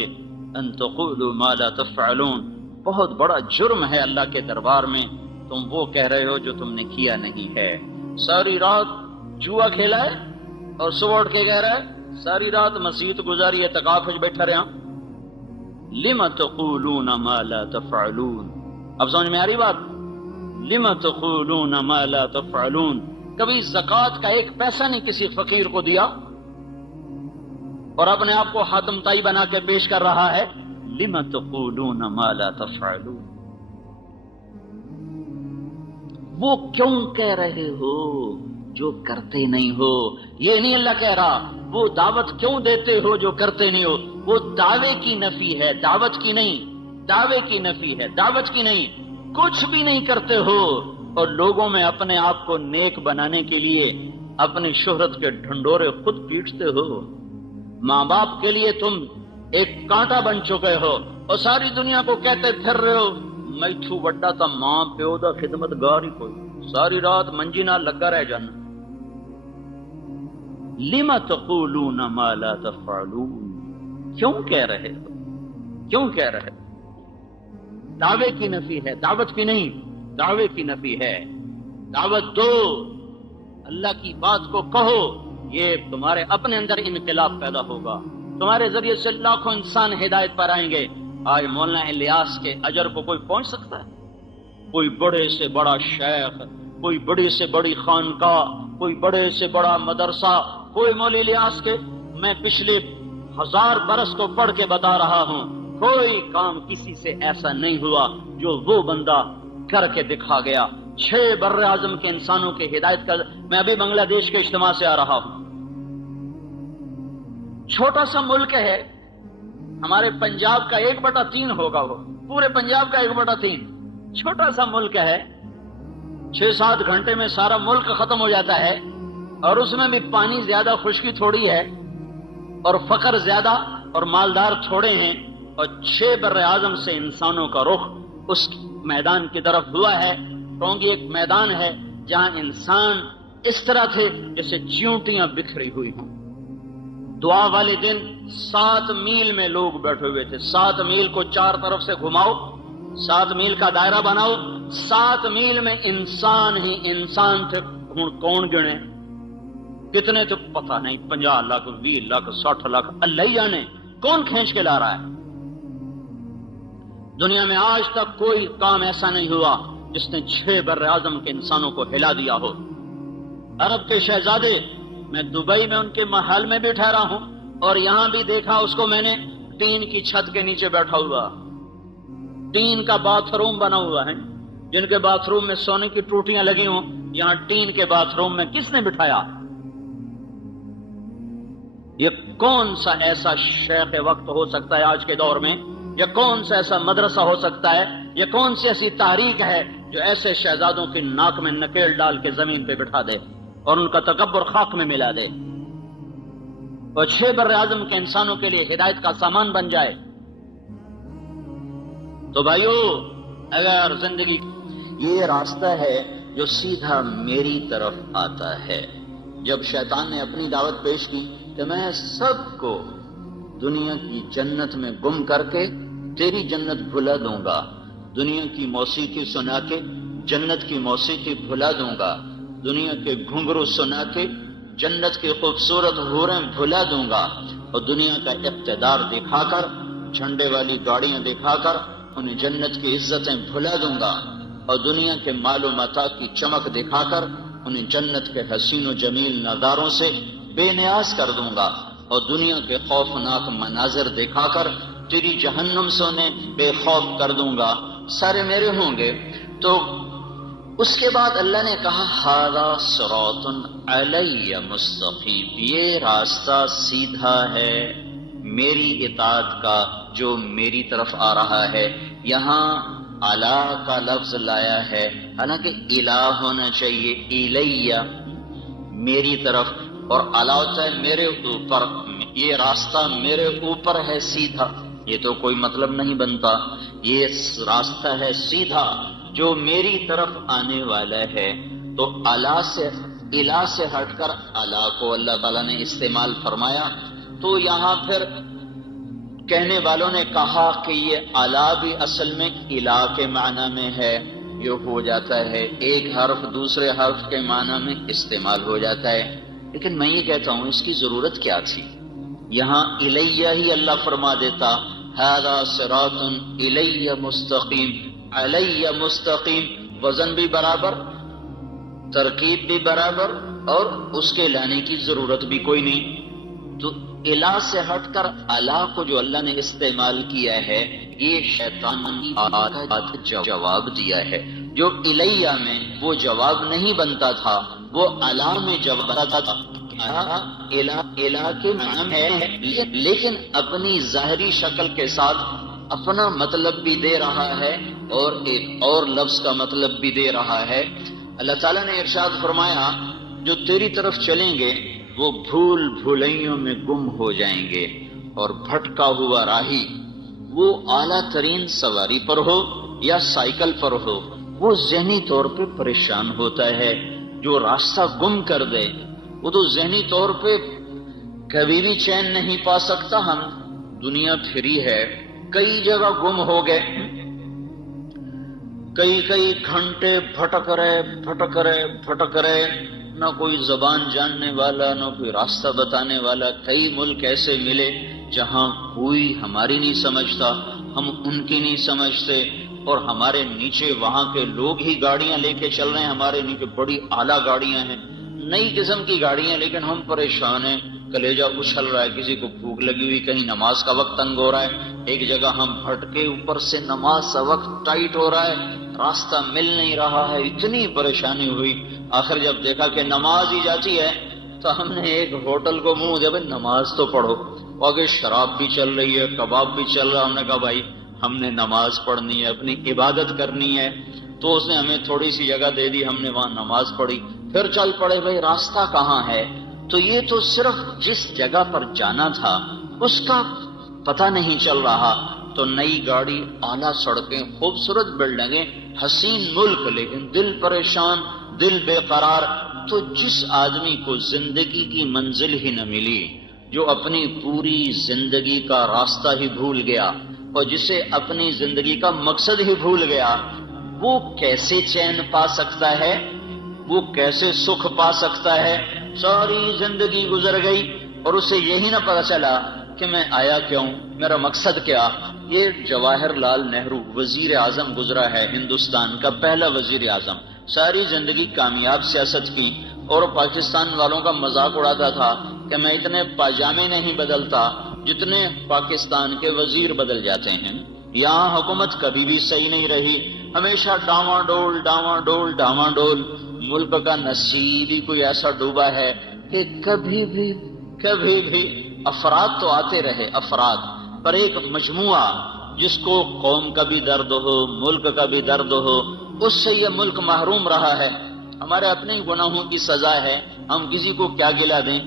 ان تقولوا ما لا تفعلون، بہت بڑا جرم ہے اللہ کے دربار میں تم وہ کہہ رہے ہو جو تم نے کیا نہیں ہے۔ ساری رات جوا کھیلا ہے اور صبح اٹھ کے کہہ رہا ہے ساری رات مسجد گزاری اعتکاف میں بیٹھا رہا۔ لما تقولون ما لا تفعلون، اب سمجھ میں آ رہی بات؟ لما تقولون ما لا تفعلون، کبھی زکوٰۃ کا 1 پیسہ نہیں کسی فقیر کو دیا اور اپنے آپ کو حاتم طائی بنا کے پیش کر رہا ہے۔ لما تقولون ما لا تفعلون، وہ کیوں کہہ رہے ہو جو کرتے نہیں ہو؟ یہ نہیں اللہ کہہ رہا وہ دعوت کیوں دیتے ہو جو کرتے نہیں ہو، وہ دعوے کی نفی ہے، دعوت کی نہیں، دعوے کی نفی ہے، دعوت کی نہیں۔ کچھ بھی نہیں کرتے ہو اور لوگوں میں اپنے آپ کو نیک بنانے کے لیے اپنی شہرت کے ڈھنڈورے خود پیٹتے ہو۔ ماں باپ کے لیے تم ایک کانٹا بن چکے ہو اور ساری دنیا کو کہتے پھر رہے ہو میتھو وڈا تا ماں پیو دا خدمت گار ہی کوئی، ساری رات منجی نہ لگا رہ جانا۔ لما تقولون ما لا تفعلون، کیوں کہہ رہے ہو، کیوں کہہ رہے ہو؟ دعوے کی نفی ہے، دعوت کی نہیں، دعوے کی نفی ہے۔ دعوت دو، اللہ کی بات کو کہو، یہ تمہارے اپنے اندر انقلاب پیدا ہوگا، تمہارے ذریعے سے لاکھوں انسان ہدایت پر آئیں گے۔ آج مولانا الیاس کے اجر کو کوئی پہنچ سکتا ہے؟ کوئی بڑے سے بڑا شیخ، کوئی بڑی سے بڑی خانقاہ، کوئی بڑے سے بڑا مدرسہ، کوئی مولوی الیاس کے، میں پچھلے 1000 برس کو پڑھ کے بتا رہا ہوں، کوئی کام کسی سے ایسا نہیں ہوا جو وہ بندہ کر کے دکھا گیا۔ 6 بر اعظم کے انسانوں کی ہدایت کا، میں ابھی بنگلہ دیش کے اجتماع سے آ رہا ہوں۔ چھوٹا سا ملک ہے، ہمارے پنجاب کا 1/3 ہوگا، وہ پورے پنجاب کا 1/3، چھوٹا سا ملک ہے۔ 6-7 گھنٹے میں سارا ملک ختم ہو جاتا ہے، اور اس میں بھی پانی زیادہ، خشکی تھوڑی ہے، اور فقر زیادہ اور مالدار تھوڑے ہیں، اور 6 بر اعظم سے انسانوں کا رخ اس میدان کی طرف ہوا ہے۔ ٹونگی ایک میدان ہے جہاں انسان اس طرح تھے جیسے چیونٹیاں بکھری ہوئی ہوں۔ دعا والے دن 7 میل میں لوگ بیٹھے ہوئے تھے، 7 میل کو 4 طرف سے گھماؤ، 7 میل کا دائرہ بناؤ، 7 میل میں انسان ہی انسان تھے۔ کون گنے کتنے تو پتہ نہیں، 50 لاکھ 20 لاکھ 60 لاکھ، اللہ ہی جانے کون کھینچ کے لا رہا ہے۔ دنیا میں آج تک کوئی کام ایسا نہیں ہوا جس نے 6 بر اعظم کے انسانوں کو ہلا دیا ہو۔ عرب کے شہزادے، میں دبئی میں ان کے محل میں بھی ٹھہرا ہوں، اور یہاں بھی دیکھا اس کو میں نے، ٹین کی چھت کے نیچے بیٹھا ہوا، ٹین کا باتھ روم بنا ہوا ہے، جن کے باتھ روم میں سونے کی ٹوٹیاں لگی ہوں، یہاں ٹین کے باتھ روم میں کس نے بٹھایا؟ یہ کون سا ایسا شیخ وقت ہو سکتا ہے آج کے دور میں؟ یہ کون سا ایسا مدرسہ ہو سکتا ہے؟ یہ کون سی ایسی تحریک ہے جو ایسے شہزادوں کی ناک میں نکیل ڈال کے زمین پہ بٹھا دے اور ان کا تکبر خاک میں ملا دے، اور 6 بر اعظم کے انسانوں کے لیے ہدایت کا سامان بن جائے؟ تو بھائیو، اگر زندگی یہ راستہ ہے جو سیدھا میری طرف آتا ہے۔ جب شیطان نے اپنی دعوت پیش کی کہ میں سب کو دنیا کی جنت میں گم کر کے تیری جنت بھلا دوں گا، دنیا کی موسیقی سنا کے جنت کی موسیقی بھلا دوں گا، دنیا کے گھنگرو سنا کے جنت کی خوبصورت حوریں بھلا دوں گا، اور دنیا کا اقتدار دکھا کر، جھنڈے والی گاڑیاں دکھا کر انہیں جنت کی عزتیں بھلا دوں گا، اور دنیا کے مال و متاع کی چمک دکھا کر انہیں جنت کے حسین و جمیل نظاروں سے بے نیاز کر دوں گا، اور دنیا کے خوفناک مناظر دکھا کر تیری جہنم سے انہیں بے خوف کر دوں گا، سارے میرے ہوں گے۔ تو اس کے بعد اللہ نے کہا ھذا صراط علی مستقیم، یہ راستہ سیدھا ہے میری اطاعت کا جو میری طرف آ رہا ہے۔ یہاں اعلیٰ کا لفظ لایا ہے، حالانکہ الہ ہونا چاہیے، الیہ میری طرف، اور اعلیٰ ہوتا ہے میرے اوپر، یہ راستہ میرے اوپر ہے سیدھا، یہ تو کوئی مطلب نہیں بنتا، یہ راستہ ہے سیدھا جو میری طرف آنے والا ہے۔ تو اعلیٰ سے الہ سے ہٹ کر اعلیٰ کو اللہ تعالیٰ نے استعمال فرمایا، تو یہاں پھر کہنے والوں نے کہا کہ یہ اعلیٰ بھی اصل میں الہ کے معنی میں ہے، یہ ہو جاتا ہے ایک حرف دوسرے حرف کے معنی میں استعمال ہو جاتا ہے، لیکن میں یہ کہتا ہوں اس کی ضرورت کیا تھی؟ یہاں الیہ ہی اللہ فرما دیتا، ھذا صراط الیہ مستقیم، علیہ مستقیم، وزن بھی برابر، ترکیب بھی برابر، اور اس کے لانے کی ضرورت بھی کوئی نہیں۔ تو الہ سے ہٹ کر اللہ کو جو اللہ نے استعمال کیا ہے، یہ شیطان کا جواب دیا ہے۔ جو الیہ میں وہ جواب نہیں بنتا تھا، وہ الا میں جواب بنتا تھا۔ الہ کے معنی ہے، لیکن اپنی ظاہری شکل کے ساتھ اپنا مطلب بھی دے رہا ہے اور ایک اور لفظ کا مطلب بھی دے رہا ہے۔ اللہ تعالیٰ نے ارشاد فرمایا جو تیری طرف چلیں گے وہ بھول بھولائیوں میں گم ہو جائیں گے، اور بھٹکا ہوا راہی وہ اعلیٰ ترین سواری پر ہو یا سائیکل پر ہو وہ ذہنی طور پہ پریشان ہوتا ہے۔ جو راستہ گم کر دے وہ تو ذہنی طور پہ کبھی بھی چین نہیں پا سکتا۔ ہم دنیا پھری ہے، کئی جگہ گم ہو گئے، کئی گھنٹے بھٹک رہے، نہ کوئی زبان جاننے والا، نہ کوئی راستہ بتانے والا۔ کئی ملک ایسے ملے جہاں کوئی ہماری نہیں سمجھتا، ہم ان کی نہیں سمجھتے، اور ہمارے نیچے وہاں کے لوگ ہی گاڑیاں لے کے چل رہے ہیں، ہمارے نیچے بڑی اعلیٰ گاڑیاں ہیں، نئی قسم کی گاڑیاں، لیکن ہم پریشان ہیں، کلیجہ اچھل رہا ہے، کسی کو بھوک لگی ہوئی، کہیں نماز کا وقت تنگ ہو رہا ہے، ایک جگہ ہم بھٹکے، اوپر سے نماز کا وقت ٹائٹ ہو رہا ہے، راستہ مل نہیں رہا ہے، اتنی پریشانی ہوئی۔ آخر جب دیکھا کہ نماز ہی جاتی ہے تو ہم نے ایک ہوٹل کو منہ دیا، بھائی نماز تو پڑھو، آگے شراب بھی چل رہی ہے، کباب بھی چل رہا ہے۔ ہم نے کہا بھائی ہم نے نماز پڑھنی ہے، اپنی عبادت کرنی ہے، تو اس نے ہمیں تھوڑی سی جگہ دے دی، ہم نے وہاں نماز پڑھی، پھر چل پڑے بھائی راستہ کہاں ہے۔ تو یہ تو صرف جس جگہ پر جانا تھا اس کا پتہ نہیں چل رہا۔ تو نئی گاڑی، اعلیٰ سڑکیں، خوبصورت بلڈنگیں، حسین ملک، لیکن دل پریشان، دل بے قرار۔ تو جس آدمی کو زندگی کی منزل ہی نہ ملی، جو اپنی پوری زندگی کا راستہ ہی بھول گیا اور جسے اپنی زندگی کا مقصد ہی بھول گیا، وہ کیسے چین پا سکتا ہے، وہ کیسے سکھ پا سکتا ہے؟ ساری زندگی گزر گئی اور اسے یہی نہ پتا چلا کہ میں آیا کیوں، میرا مقصد کیا۔ یہ جواہر لال نہرو وزیر اعظم گزرا ہے، ہندوستان کا پہلا وزیر اعظم، ساری زندگی کامیاب سیاست کی، اور پاکستان والوں کا مذاق اڑاتا تھا کہ میں اتنے پاجامے نہیں بدلتا جتنے پاکستان کے وزیر بدل جاتے ہیں۔ یہاں حکومت کبھی بھی صحیح نہیں رہی، ہمیشہ ڈاواں ڈول۔ ملک کا نصیب ہی کوئی ایسا ڈوبا ہے کہ کبھی بھی افراد تو آتے رہے، افراد پر ایک مجموعہ جس کو قوم کا بھی درد ہو، ملک کا بھی درد ہو، اس سے یہ ملک محروم رہا ہے۔ ہمارے اپنے گناہوں کی سزا ہے، ہم کسی کو کیا گلا دیں۔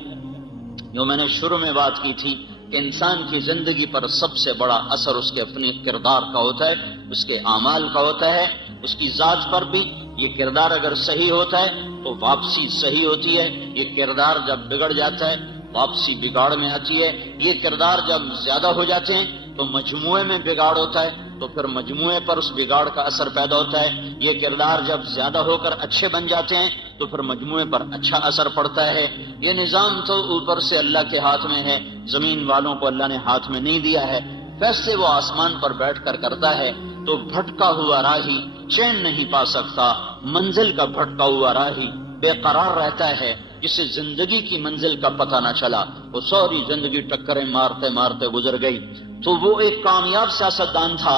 جو میں نے شروع میں بات کی تھی کہ انسان کی زندگی پر سب سے بڑا اثر اس کے اپنے کردار کا ہوتا ہے، اس کے اعمال کا ہوتا ہے، اس کی ذات پر بھی۔ یہ کردار اگر صحیح ہوتا ہے تو واپسی صحیح ہوتی ہے، یہ کردار جب بگڑ جاتا ہے واپسی بگاڑ میں آتی ہے، یہ کردار جب زیادہ ہو جاتے ہیں تو مجموعے میں بگاڑ ہوتا ہے، تو پھر مجموعے پر اس بگاڑ کا اثر پیدا ہوتا ہے۔ یہ کردار جب زیادہ ہو کر اچھے بن جاتے ہیں تو پھر مجموعے پر اچھا اثر پڑتا ہے۔ یہ نظام تو اوپر سے اللہ کے ہاتھ میں ہے، زمین والوں کو اللہ نے ہاتھ میں نہیں دیا ہے، فیصلے وہ آسمان پر بیٹھ کر کرتا ہے۔ تو بھٹکا ہوا راہی چین نہیں پا سکتا، منزل کا بھٹکا ہوا راہی بے قرار رہتا ہے، جسے زندگی کی منزل کا پتہ نہ چلا، وہ ساری زندگی ٹکریں مارتے مارتے گزر گئی۔ تو وہ ایک کامیاب سیاستدان تھا،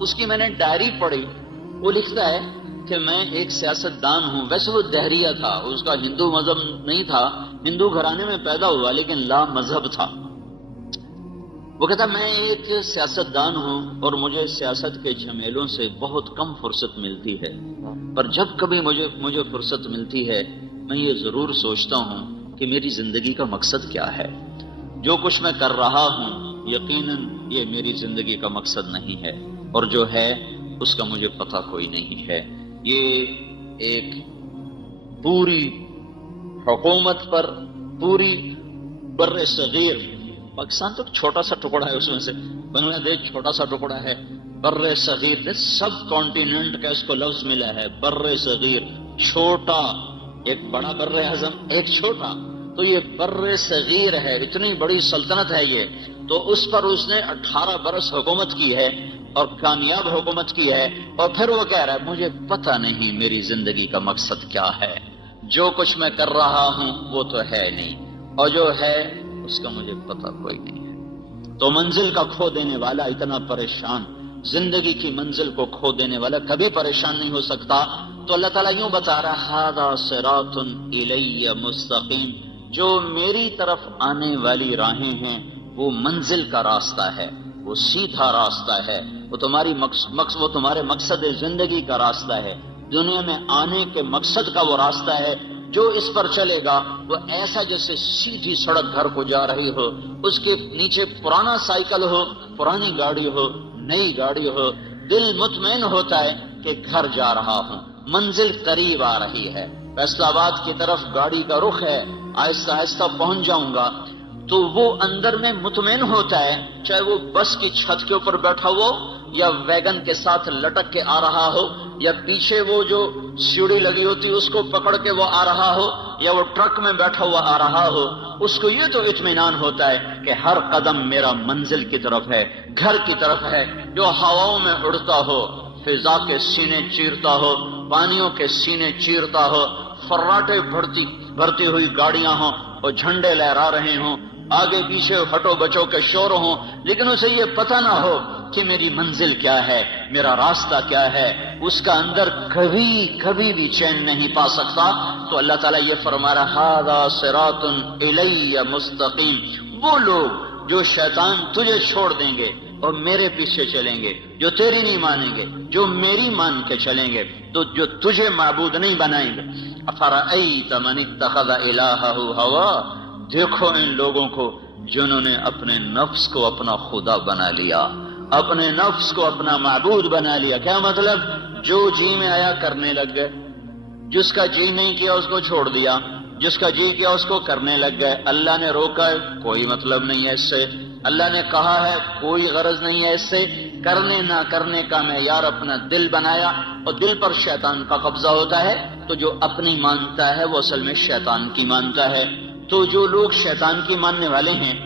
اس کی میں نے ڈائری پڑھی، وہ لکھتا ہے کہ میں ایک سیاستدان ہوں۔ ویسے وہ دہریہ تھا، اس کا ہندو مذہب نہیں تھا، ہندو گھرانے میں پیدا ہوا لیکن لا مذہب تھا۔ وہ کہتا میں ایک سیاستدان ہوں اور مجھے سیاست کے جھمیلوں سے بہت کم فرصت ملتی ہے، پر جب کبھی مجھے فرصت ملتی ہے میں یہ ضرور سوچتا ہوں کہ میری زندگی کا مقصد کیا ہے۔ جو کچھ میں کر رہا ہوں یقیناً یہ میری زندگی کا مقصد نہیں ہے، اور جو ہے اس کا مجھے پتہ کوئی نہیں ہے۔ یہ ایک پوری حکومت پر، پوری بر صغیر، پاکستان تو چھوٹا سا ٹکڑا ہے، اس میں سے بنگلہ دیش چھوٹا سا ٹکڑا ہے، بر صغیر سب کانٹیننٹ کا اس کو لفظ ملا ہے، بر صغیر، چھوٹا، ایک بڑا بر اعظم، ایک چھوٹا، تو یہ بر صغیر ہے، اتنی بڑی سلطنت ہے یہ۔ تو اس پر اس نے 18 برس حکومت کی ہے اور کامیاب حکومت کی ہے، اور پھر وہ کہہ رہا ہے مجھے پتہ نہیں میری زندگی کا مقصد کیا ہے، جو کچھ میں کر رہا ہوں وہ تو ہے نہیں، اور جو ہے اس کا مجھے پتہ کوئی نہیں ہے۔ تو منزل کا کھو دینے والا اتنا پریشان، زندگی کی منزل کو کھو دینے والا کبھی پریشان نہیں ہو سکتا۔ تو اللہ تعالیٰ یوں بتا رہا ھذا صراط الی مستقیم، جو میری طرف آنے والی راہیں ہیں وہ منزل کا راستہ ہے، وہ سیدھا راستہ ہے، وہ تمہارے مقصد زندگی کا راستہ ہے، دنیا میں آنے کے مقصد کا وہ راستہ ہے۔ جو اس پر چلے گا وہ ایسا جیسے سیدھی سڑک گھر کو جا رہی ہو، اس کے نیچے پرانا سائیکل ہو، پرانی گاڑی ہو، نئی گاڑی ہو، دل مطمئن ہوتا ہے کہ گھر جا رہا ہوں، منزل قریب آ رہی ہے، فیصل آباد کی طرف گاڑی کا رخ ہے، آہستہ آہستہ پہنچ جاؤں گا، تو وہ اندر میں مطمئن ہوتا ہے، چاہے وہ بس کی چھت کے اوپر بیٹھا ہو یا ویگن کے ساتھ لٹک کے آ رہا ہو، یا پیچھے وہ جو سیڑھی لگی ہوتی اس کو پکڑ کے وہ آ رہا ہو، یا وہ ٹرک میں بیٹھا ہوا آ رہا ہو، اس کو یہ تو اطمینان ہوتا ہے کہ ہر قدم میرا منزل کی طرف ہے، گھر کی طرف ہے۔ جو ہواؤں میں اڑتا ہو، فضا کے سینے چیرتا ہو، پانیوں کے سینے چیرتا ہو، فراٹے بھرتی ہوئی گاڑیاں ہوں اور جھنڈے لہرا رہے ہوں، آگے پیچھے ہٹو بچو کے شور ہوں، لیکن اسے یہ پتہ نہ ہو کہ میری منزل کیا ہے، میرا راستہ کیا ہے، اس کا اندر کبھی بھی چین نہیں پا سکتا۔ تو اللہ تعالیٰ یہ فرما رہا ھذا صراط الی مستقیم، وہ لوگ جو شیطان تجھے چھوڑ دیں گے اور میرے پیچھے چلیں گے، جو تیری نہیں مانیں گے، جو میری مان کے چلیں گے، تو جو تجھے معبود نہیں بنائیں گے۔ افرأیت من اتخذ الہہ ہوا، دیکھو ان لوگوں کو جنہوں نے اپنے نفس کو اپنا خدا بنا لیا، اپنے نفس کو اپنا معبود بنا لیا۔ کیا مطلب؟ جو جی میں آیا کرنے لگ گئے، جس کا جی نہیں کیا اس کو چھوڑ دیا، جس کا جی کیا اس کو کرنے لگ گئے۔ اللہ نے روکا ہے، کوئی مطلب نہیں ہے اس سے، اللہ نے کہا ہے، کوئی غرض نہیں ہے اس سے، کرنے نہ کرنے کا معیار اپنا دل بنایا، اور دل پر شیطان کا قبضہ ہوتا ہے، تو جو اپنی مانتا ہے وہ اصل میں شیطان کی مانتا ہے۔ تو جو لوگ شیطان کی ماننے والے ہیں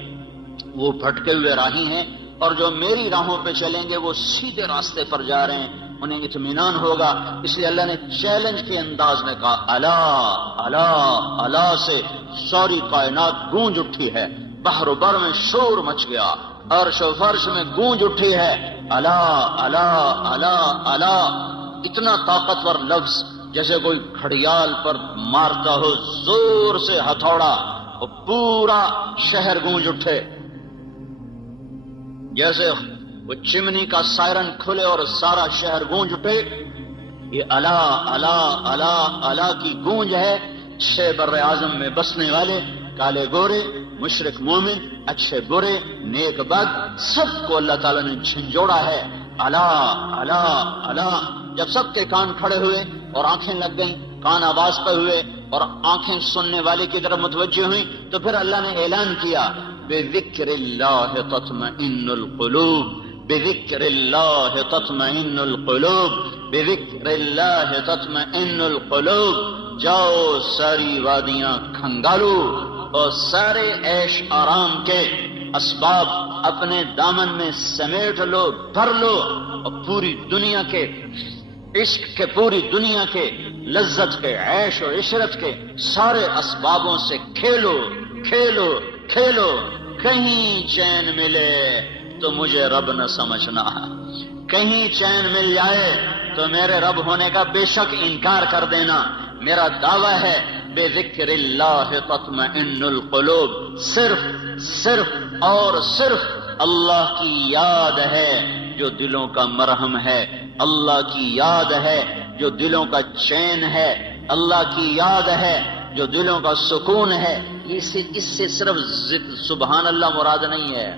وہ بھٹکے ہوئے راہی ہیں، اور جو میری راہوں پہ چلیں گے وہ سیدھے راستے پر جا رہے ہیں، انہیں اطمینان ہوگا۔ اس لیے اللہ نے چیلنج کے انداز میں کہا الا الا الا سے ساری کائنات گونج اٹھی ہے، بحر و بر میں شور مچ گیا، عرش و فرش میں گونج اٹھی ہے، الا الا الا الا، اتنا طاقتور لفظ جیسے کوئی گھڑیال پر مارتا ہو زور سے ہتھوڑا اور پورا شہر گونج اٹھے، جیسے وہ چمنی کا سائرن کھلے اور سارا شہر گونج اٹھے۔ یہ الا الا الا الا کی گونج ہے۔ چھ بر اعظم میں بسنے والے، کالے گورے، مشرق مومن، اچھے برے، نیک بد، سب کو اللہ تعالیٰ نے جھنجھوڑا ہے۔ الا الا الا، جب سب کے کان کھڑے ہوئے اور آنکھیں لگ گئیں، کان آواز پہ ہوئے اور آنکھیں سننے والے کی طرف متوجہ ہوئیں، تو پھر اللہ نے اعلان کیا بذکر اللہ تطمئن القلوب، بذکر اللہ تطمئن القلوب، بذکر اللہ تطمئن القلوب۔ جاؤ ساری وادیاں کھنگالو اور سارے عیش آرام کے اسباب اپنے دامن میں سمیٹ لو، بھر لو، اور پوری دنیا کے عشق کے، پوری دنیا کے لذت کے، عیش و عشرت کے سارے اسبابوں سے کھیلو کھیلو کھیلو۔ کہیں چین ملے تو مجھے رب نہ سمجھنا، کہیں چین مل جائے تو میرے رب ہونے کا بے شک انکار کر دینا۔ میرا دعویٰ ہے بے ذکر اللہ تطمئن القلوب، صرف اور صرف اللہ کی یاد ہے جو دلوں کا مرہم ہے، اللہ کی یاد ہے جو دلوں کا چین ہے، اللہ کی یاد ہے جو دلوں کا سکون ہے۔ اس سے صرف سبحان اللہ مراد نہیں ہے،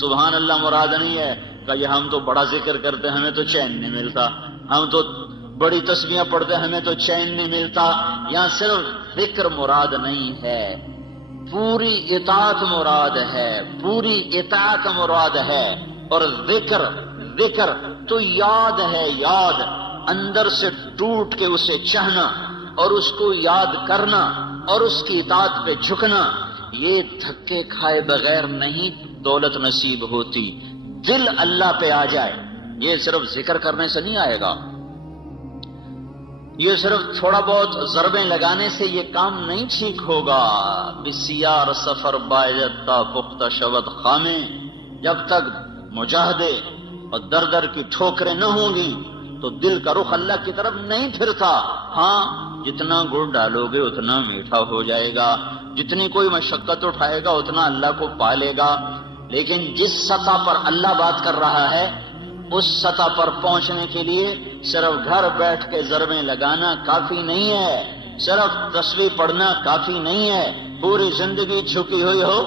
سبحان اللہ مراد نہیں ہے کہ یہ ہم تو بڑا ذکر کرتے ہمیں تو چین نہیں ملتا، ہم تو بڑی تسبیحاں پڑھتے ہمیں تو چین نہیں ملتا۔ یہاں صرف ذکر مراد نہیں ہے، پوری اطاعت مراد ہے، پوری اطاعت مراد ہے۔ اور ذکر تو یاد ہے، یاد اندر سے ٹوٹ کے اسے چاہنا اور اس کو یاد کرنا اور اس کی اطاعت پہ جھکنا، یہ دھکے کھائے بغیر نہیں دولت نصیب ہوتی۔ دل اللہ پہ آ جائے، یہ صرف ذکر کرنے سے نہیں آئے گا، یہ صرف تھوڑا بہت ضربیں لگانے سے یہ کام نہیں ٹھیک ہوگا۔ بسیار سفر باید تا پختہ شود خامے، جب تک مجاہدے اور در در کی ٹھوکریں نہ ہوں گی تو دل کا رخ اللہ کی طرف نہیں پھرتا۔ ہاں جتنا گڑ ڈالو گے اتنا میٹھا ہو جائے گا، جتنی کوئی مشقت اٹھائے گا اتنا اللہ کو پا لے گا، لیکن جس سطح پر اللہ بات کر رہا ہے اس سطح پر پہنچنے کے لیے صرف گھر بیٹھ کے ضربیں لگانا کافی نہیں ہے، صرف تسبیح پڑھنا کافی نہیں ہے، پوری زندگی جھکی ہوئی ہو،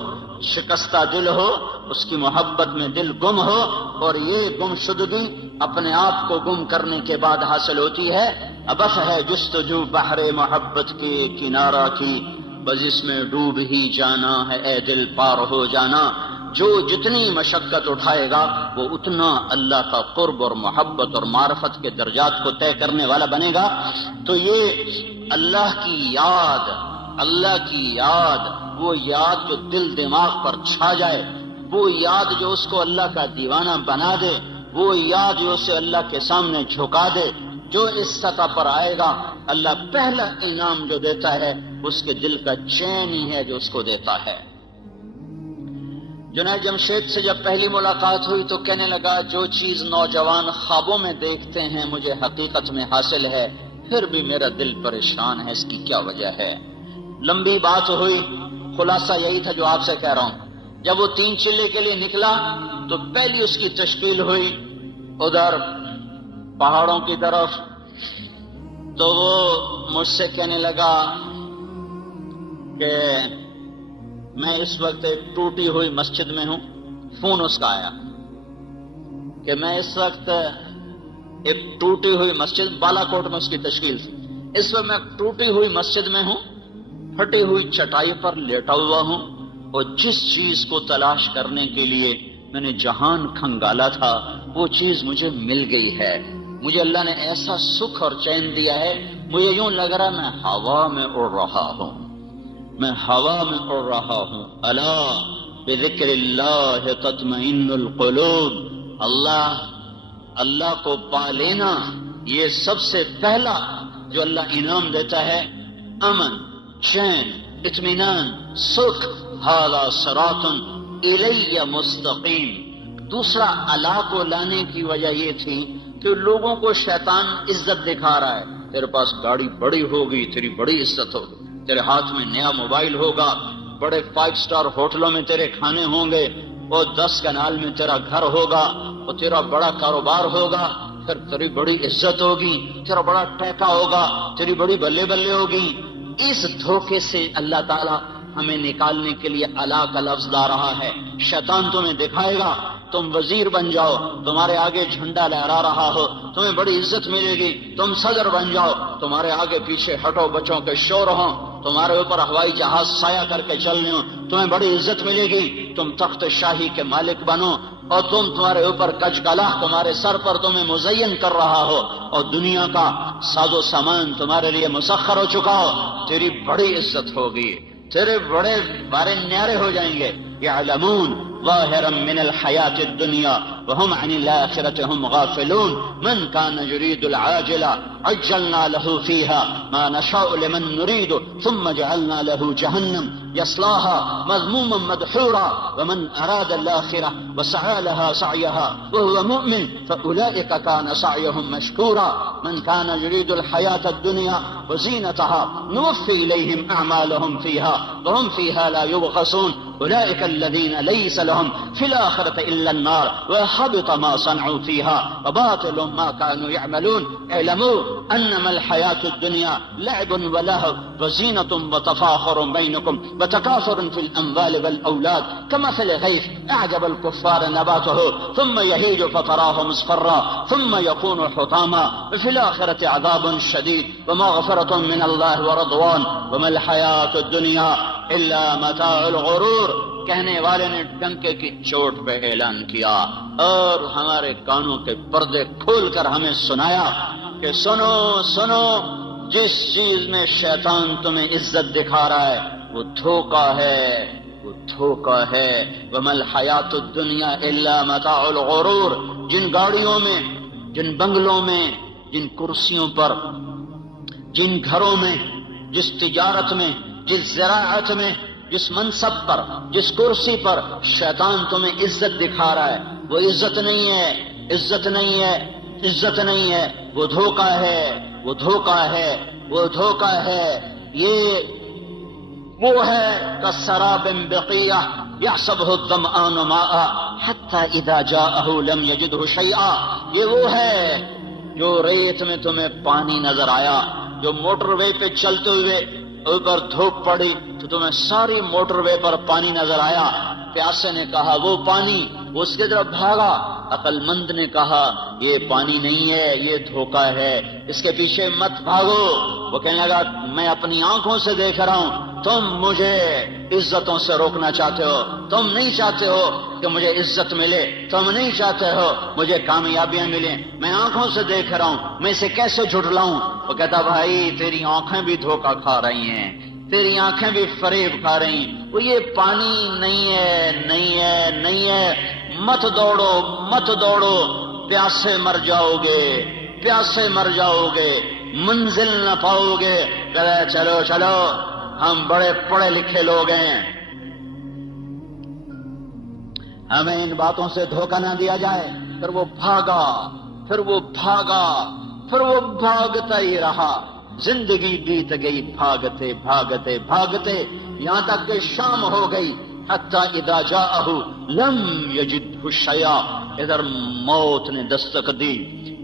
شکستہ دل ہو، اس کی محبت میں دل گم ہو، اور یہ گم شدگی اپنے آپ کو گم کرنے کے بعد حاصل ہوتی ہے۔ ابس ہے جستجو بحر محبت کے کنارہ کی، بس اس میں ڈوب ہی جانا ہے اے دل پار ہو جانا۔ جو جتنی مشقت اٹھائے گا وہ اتنا اللہ کا قرب اور محبت اور معرفت کے درجات کو طے کرنے والا بنے گا۔ تو یہ اللہ کی یاد، اللہ کی یاد، وہ یاد جو دل دماغ پر چھا جائے، وہ یاد جو اس کو اللہ کا دیوانہ بنا دے، وہ یاد جو اسے اللہ کے سامنے جھکا دے، جو اس سطح پر آئے گا اللہ پہلا انعام جو دیتا ہے اس کے دل کا چین ہی ہے جو اس کو دیتا ہے۔ جنید جمشید سے جب پہلی ملاقات ہوئی تو کہنے لگا جو چیز نوجوان خوابوں میں دیکھتے ہیں مجھے حقیقت میں حاصل ہے، پھر بھی میرا دل پریشان ہے، اس کی کیا وجہ ہے؟ لمبی بات ہوئی، خلاصہ یہی تھا جو آپ سے کہہ رہا ہوں۔ جب وہ 3 چلے کے لیے نکلا تو پہلی اس کی تشکیل ہوئی ادھر پہاڑوں کی طرف، تو وہ مجھ سے کہنے لگا کہ میں اس وقت ایک ٹوٹی ہوئی مسجد میں ہوں۔ فون اس کا آیا کہ میں اس وقت ایک ٹوٹی ہوئی مسجد، بالا کوٹ میں اس کی تشکیل تھی، اس وقت میں ٹوٹی ہوئی مسجد میں ہوں، پھٹی ہوئی چٹائی پر لیٹا ہوا ہوں، اور جس چیز کو تلاش کرنے کے لیے میں نے جہان کھنگالا تھا وہ چیز مجھے مل گئی ہے۔ مجھے اللہ نے ایسا سکھ اور چین دیا ہے، مجھے یوں لگ رہا میں ہوا میں اڑ رہا ہوں، میں ہوا میں اڑ رہا ہوں۔ الا بذکر اللہ تطمئن القلوب، اللہ کو پا لینا یہ سب سے پہلا جو اللہ انعام دیتا ہے، امن، چین، اطمینان، سکھ۔ ھذا صراط الی مستقیم۔ دوسرا اللہ کو لانے کی وجہ یہ تھی کہ لوگوں کو شیطان عزت دکھا رہا ہے، تیرے پاس گاڑی بڑی ہوگی تیری بڑی عزت ہوگی، تیرے ہاتھ میں نیا موبائل ہوگا، بڑے 5 سٹار ہوٹلوں میں تیرے کھانے ہوں گے، اور 10 کنال میں تیرا گھر ہوگا، اور تیرا بڑا کاروبار ہوگا، پھر تیری بڑی عزت ہوگی، تیرا بڑا ٹیکا ہوگا، تیری بڑی بلے بلے ہوگی۔ اس دھوکے سے اللہ تعالیٰ ہمیں نکالنے کے لیے اللہ کا لفظ لا رہا ہے۔ شیطان تمہیں دکھائے گا تم وزیر بن جاؤ، تمہارے آگے جھنڈا لہرا رہا ہو، تمہیں بڑی عزت ملے گی، تم صدر بن جاؤ، تمہارے آگے پیچھے ہٹو بچوں کے شور ہوں، تمہارے اوپر ہوائی جہاز سایہ کر کے چلنے ہوں، تمہیں بڑی عزت ملے گی، تم تخت شاہی کے مالک بنو، اور تمہارے اوپر کچ کلا تمہارے سر پر تمہیں مزین کر رہا ہو، اور دنیا کا ساز و سامان تمہارے لیے مسخر ہو چکا ہو، تیری بڑی عزت ہوگی، تیرے بڑے بارے نیارے ہو جائیں گے۔ یعلمون ظاہرا من الحیات الدنیا وهم عن الآخرة هم غافلون من كان يريد العاجلة عجلنا له فيها ما نشاء لمن نريد ثم جعلنا له جهنم يصلاها مذموما مدحورا ومن أراد الآخرة وسعى لها سعيها وهو مؤمن فأولئك كان سعيهم مشكورا من كان يريد الحياة الدنيا وزينتها نوفي إليهم أعمالهم فيها وهم فيها لا يبخسون أولئك الذين ليس لهم في الآخرة إلا النار وحبط ما صنعوا فيها وباطل ما كانوا يعملون اعلموا أنما الحياة الدنيا لعب ولهو وزينة وتفاخر بينكم وتكاثر في الأموال والأولاد كمثل غيث أعجب الكفار نباته ثم يهيج فتراه مصفرا ثم يكون حطاما وفي الآخرة عذاب شديد ومغفرة من الله ورضوان وما الحياة الدنيا إلا متاع الغرور۔ کہنے والے نے ڈنکے کی چوٹ پہ اعلان کیا اور ہمارے کانوں کے پردے کھول کر ہمیں سنایا کہ سنو سنو، جس چیز میں شیطان تمہیں عزت دکھا رہا ہے وہ دھوکا ہے، وہ دھوکا ہے۔ وما الحیات الدنیا الا متاع الغرور۔ جن گاڑیوں میں، جن بنگلوں میں، جن کرسیوں پر، جن گھروں میں، جس تجارت میں، جس زراعت میں، جس منصب پر، جس کرسی پر شیطان تمہیں عزت دکھا رہا ہے وہ عزت نہیں ہے، عزت نہیں ہے، عزت نہیں ہے، وہ دھوکہ ہے، وہ دھوکہ ہے، وہ دھوکہ ہے۔ یہ وہ ہے کسراب بقیہ یحسبہ الظمآن ماء حتی اذا جاءہ لم یجدہ شیئا۔ یہ وہ ہے جو ریت میں تمہیں پانی نظر آیا، جو موٹر وے پہ چلتے ہوئے اوپر دھوپ پڑی تو تمہیں ساری موٹر وے پر پانی نظر آیا، پیاسے نے کہا وہ پانی، وہ اس کی طرف بھاگا، عقل مند نے کہا یہ پانی نہیں ہے، یہ دھوکہ ہے، اس کے پیچھے مت بھاگو۔ وہ کہنے لگا میں اپنی آنکھوں سے دیکھ رہا ہوں، تم مجھے عزتوں سے روکنا چاہتے ہو، تم نہیں چاہتے ہو کہ مجھے عزت ملے، تم نہیں چاہتے ہو مجھے کامیابیاں ملیں، میں آنکھوں سے دیکھ رہا ہوں، میں اسے کیسے جھٹلاؤں؟ وہ کہتا بھائی تیری آنکھیں بھی دھوکہ کھا رہی ہیں، تیری آنکھیں بھی فریب کھا رہی ہیں، وہ یہ پانی نہیں ہے، نہیں ہے، نہیں ہے، مت دوڑو، مت دوڑو، پیاسے مر جاؤ گے، پیاسے مر جاؤ گے، منزل نہ پاؤ گے۔ کہے چلو چلو ہم بڑے پڑھے لکھے لوگ ہیں، ہمیں ان باتوں سے دھوکہ نہ دیا جائے۔ پھر وہ بھاگا، پھر وہ بھاگا، پھر وہ بھاگتا ہی رہا، زندگی بیت گئی بھاگتے بھاگتے بھاگتے، یہاں تک کہ شام ہو گئی۔ حتی اذا جاءہ لم یجدہ شیئا، ادھر موت نے دستک دی،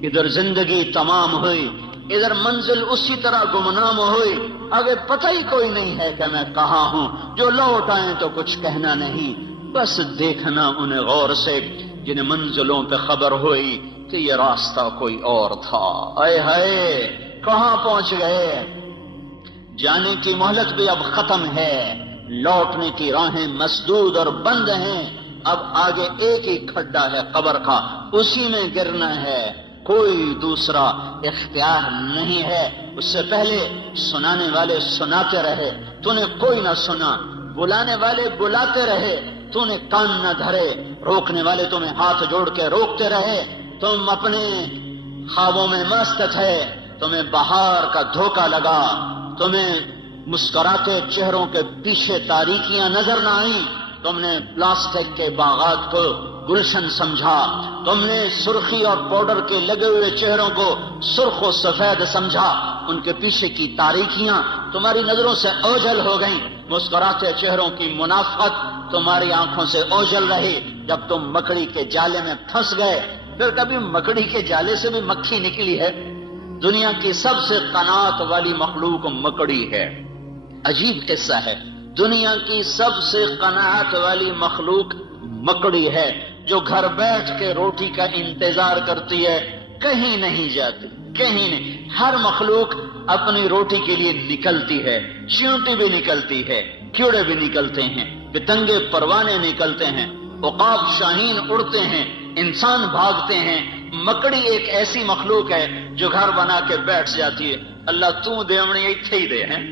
ادھر زندگی تمام ہوئی، ادھر منزل اسی طرح گمنام ہوئی، آگے پتہ ہی کوئی نہیں ہے کہ میں کہاں ہوں، جو لوٹ آئیں تو کچھ کہنا نہیں، بس دیکھنا انہیں غور سے جن منزلوں پہ خبر ہوئی کہ یہ راستہ کوئی اور تھا۔ اے ہائے کہاں پہنچ گئے؟ جانے کی مہلت بھی اب ختم ہے، لوٹنے کی راہیں مسدود اور بند ہیں، اب آگے ایک ہی کھڈا ہے قبر کا، اسی میں گرنا ہے، کوئی دوسرا اختیار نہیں ہے۔ اس سے پہلے سنانے والے سناتے رہے، تو نے کوئی نہ سنا، بلانے والے بلاتے رہے، تو نے کان نہ دھرے، روکنے والے تمہیں ہاتھ جوڑ کے روکتے رہے، تم اپنے خوابوں میں مست تھے، تمہیں بہار کا دھوکہ لگا، تمہیں مسکراتے چہروں کے پیچھے تاریکیاں نظر نہ آئیں، تم نے پلاسٹک کے باغات کو گلشن سمجھا، تم نے سرخی اور پاؤڈر کے لگے ہوئے چہروں کو سرخ و سفید سمجھا، ان کے پیچھے کی تاریکیاں تمہاری نظروں سے اوجھل ہو گئیں، مسکراتے چہروں کی منافقت تمہاری آنکھوں سے اوجھل رہی، جب تم مکڑی کے جالے میں پھنس گئے۔ پھر کبھی مکڑی کے جالے سے بھی مکھی نکلی ہے؟ دنیا کی سب سے قناعت والی مخلوق مکڑی ہے، عجیب قصہ ہے، دنیا کی سب سے قناعت والی مخلوق مکڑی ہے، جو گھر بیٹھ کے روٹی کا انتظار کرتی ہے، کہیں نہیں جاتی، کہیں نہیں۔ ہر مخلوق اپنی روٹی کے لیے نکلتی ہے، چیونٹی بھی نکلتی ہے، کیڑے بھی نکلتے ہیں، پتنگے پروانے نکلتے ہیں، عقاب شاہین اڑتے ہیں، انسان بھاگتے ہیں، مکڑی ایک ایسی مخلوق ہے جو گھر بنا کے بیٹھ جاتی ہے، اللہ تو دے ہمیں ایتھے ہی دے ہیں۔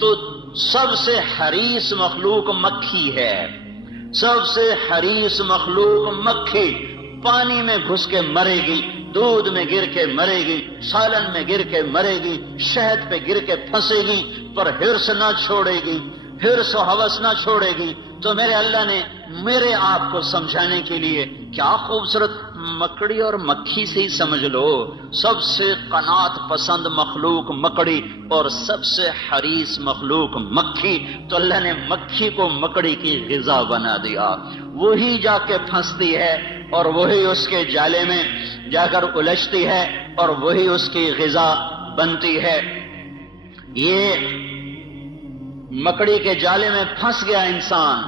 تو سب سے حریص مخلوق مکھی ہے، سب سے حریص مخلوق مکھی، پانی میں گھس کے مرے گی، دودھ میں گر کے مرے گی، سالن میں گر کے مرے گی، شہد پہ گر کے پھنسے گی، پر ہرس نہ چھوڑے گی، ہرس و ہوس نہ چھوڑے گی۔ تو میرے اللہ نے میرے آپ کو سمجھانے کے لیے کیا خوبصورت، مکڑی اور مکھی سے ہی سمجھ لو، سب سے قناعت پسند مخلوق مکڑی اور سب سے حریص مخلوق مکھی، تو اللہ نے مکھی کو مکڑی کی غذا بنا دیا، وہی جا کے پھنستی ہے اور وہی اس کے جالے میں جا کر الجھتی ہے اور وہی اس کی غذا بنتی ہے۔ یہ مکڑی کے جالے میں پھنس گیا انسان،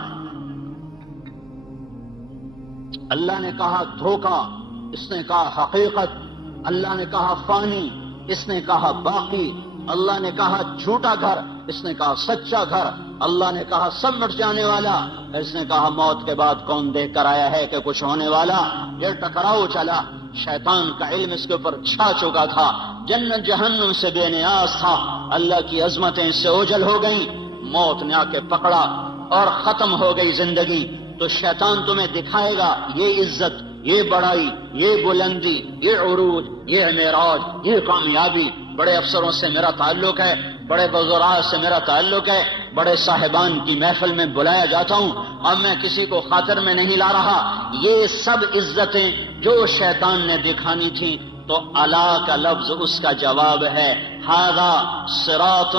اللہ نے کہا دھوکہ، اس نے کہا حقیقت، اللہ نے کہا فانی، اس نے کہا باقی، اللہ نے کہا جھوٹا گھر، اس نے کہا سچا گھر، اللہ نے کہا سب مٹ جانے والا، اس نے کہا موت کے بعد کون دیکھ کر آیا ہے کہ کچھ ہونے والا۔ یہ ٹکراؤ چلا، شیطان کا علم اس کے اوپر چھا چکا تھا، جنت جہنم سے بے نیاز تھا، اللہ کی عظمتیں اس سے اوجھل ہو گئیں، موت نے آ کے پکڑا اور ختم ہو گئی زندگی۔ تو شیطان تمہیں دکھائے گا یہ عزت، یہ بڑائی، یہ بلندی، یہ عروج، یہ معراج، یہ کامیابی، بڑے افسروں سے میرا تعلق ہے، بڑے وزراء سے میرا تعلق ہے، بڑے صاحبان کی محفل میں بلایا جاتا ہوں، اب میں کسی کو خاطر میں نہیں لا رہا، یہ سب عزتیں جو شیطان نے دکھانی تھیں، تو الا کا لفظ اس کا جواب ہے۔ ھذا صراط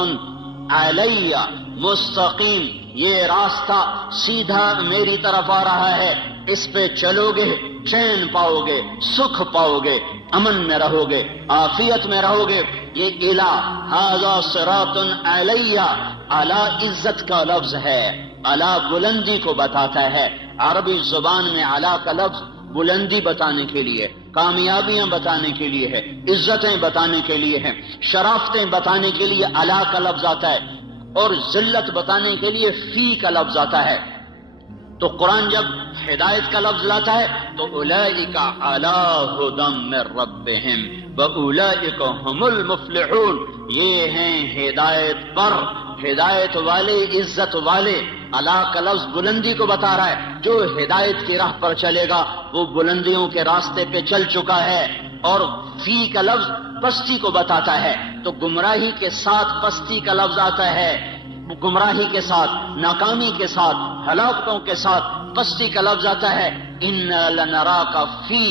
علی مستقیم، یہ راستہ سیدھا میری طرف آ رہا ہے، اس پہ چلو گے چین پاؤ گے، سکھ پاؤ گے، امن میں رہو گے، عافیت میں رہو گے۔ یہ الہ ھذا صراط علی، اعلی عزت کا لفظ ہے، اعلی بلندی کو بتاتا ہے۔ عربی زبان میں اعلی کا لفظ بلندی بتانے کے لیے، کامیابیاں بتانے کے لیے ہے، عزتیں بتانے کے لیے ہے، شرافتیں بتانے کے لیے اعلی کا لفظ آتا ہے، اور ذلت بتانے کے لیے فی کا لفظ آتا ہے۔ تو قرآن جب ہدایت کا لفظ لاتا ہے تو اولئک علی ھدی من ربہم واولئک ھم المفلحون، یہ ہیں ہدایت پر، ہدایت والے، عزت والے۔ اعلی کا لفظ بلندی کو بتا رہا ہے، جو ہدایت کی راہ پر چلے گا وہ بلندیوں کے راستے پہ چل چکا ہے، اور فی کا لفظ پستی کو بتاتا ہے، تو گمراہی کے ساتھ پستی کا لفظ آتا ہے، گمراہی کے ساتھ، ناکامی کے ساتھ، ہلاکتوں کے ساتھ پستی کا لفظ آتا ہے۔ اِنَّا لَنَرَاكَ فِي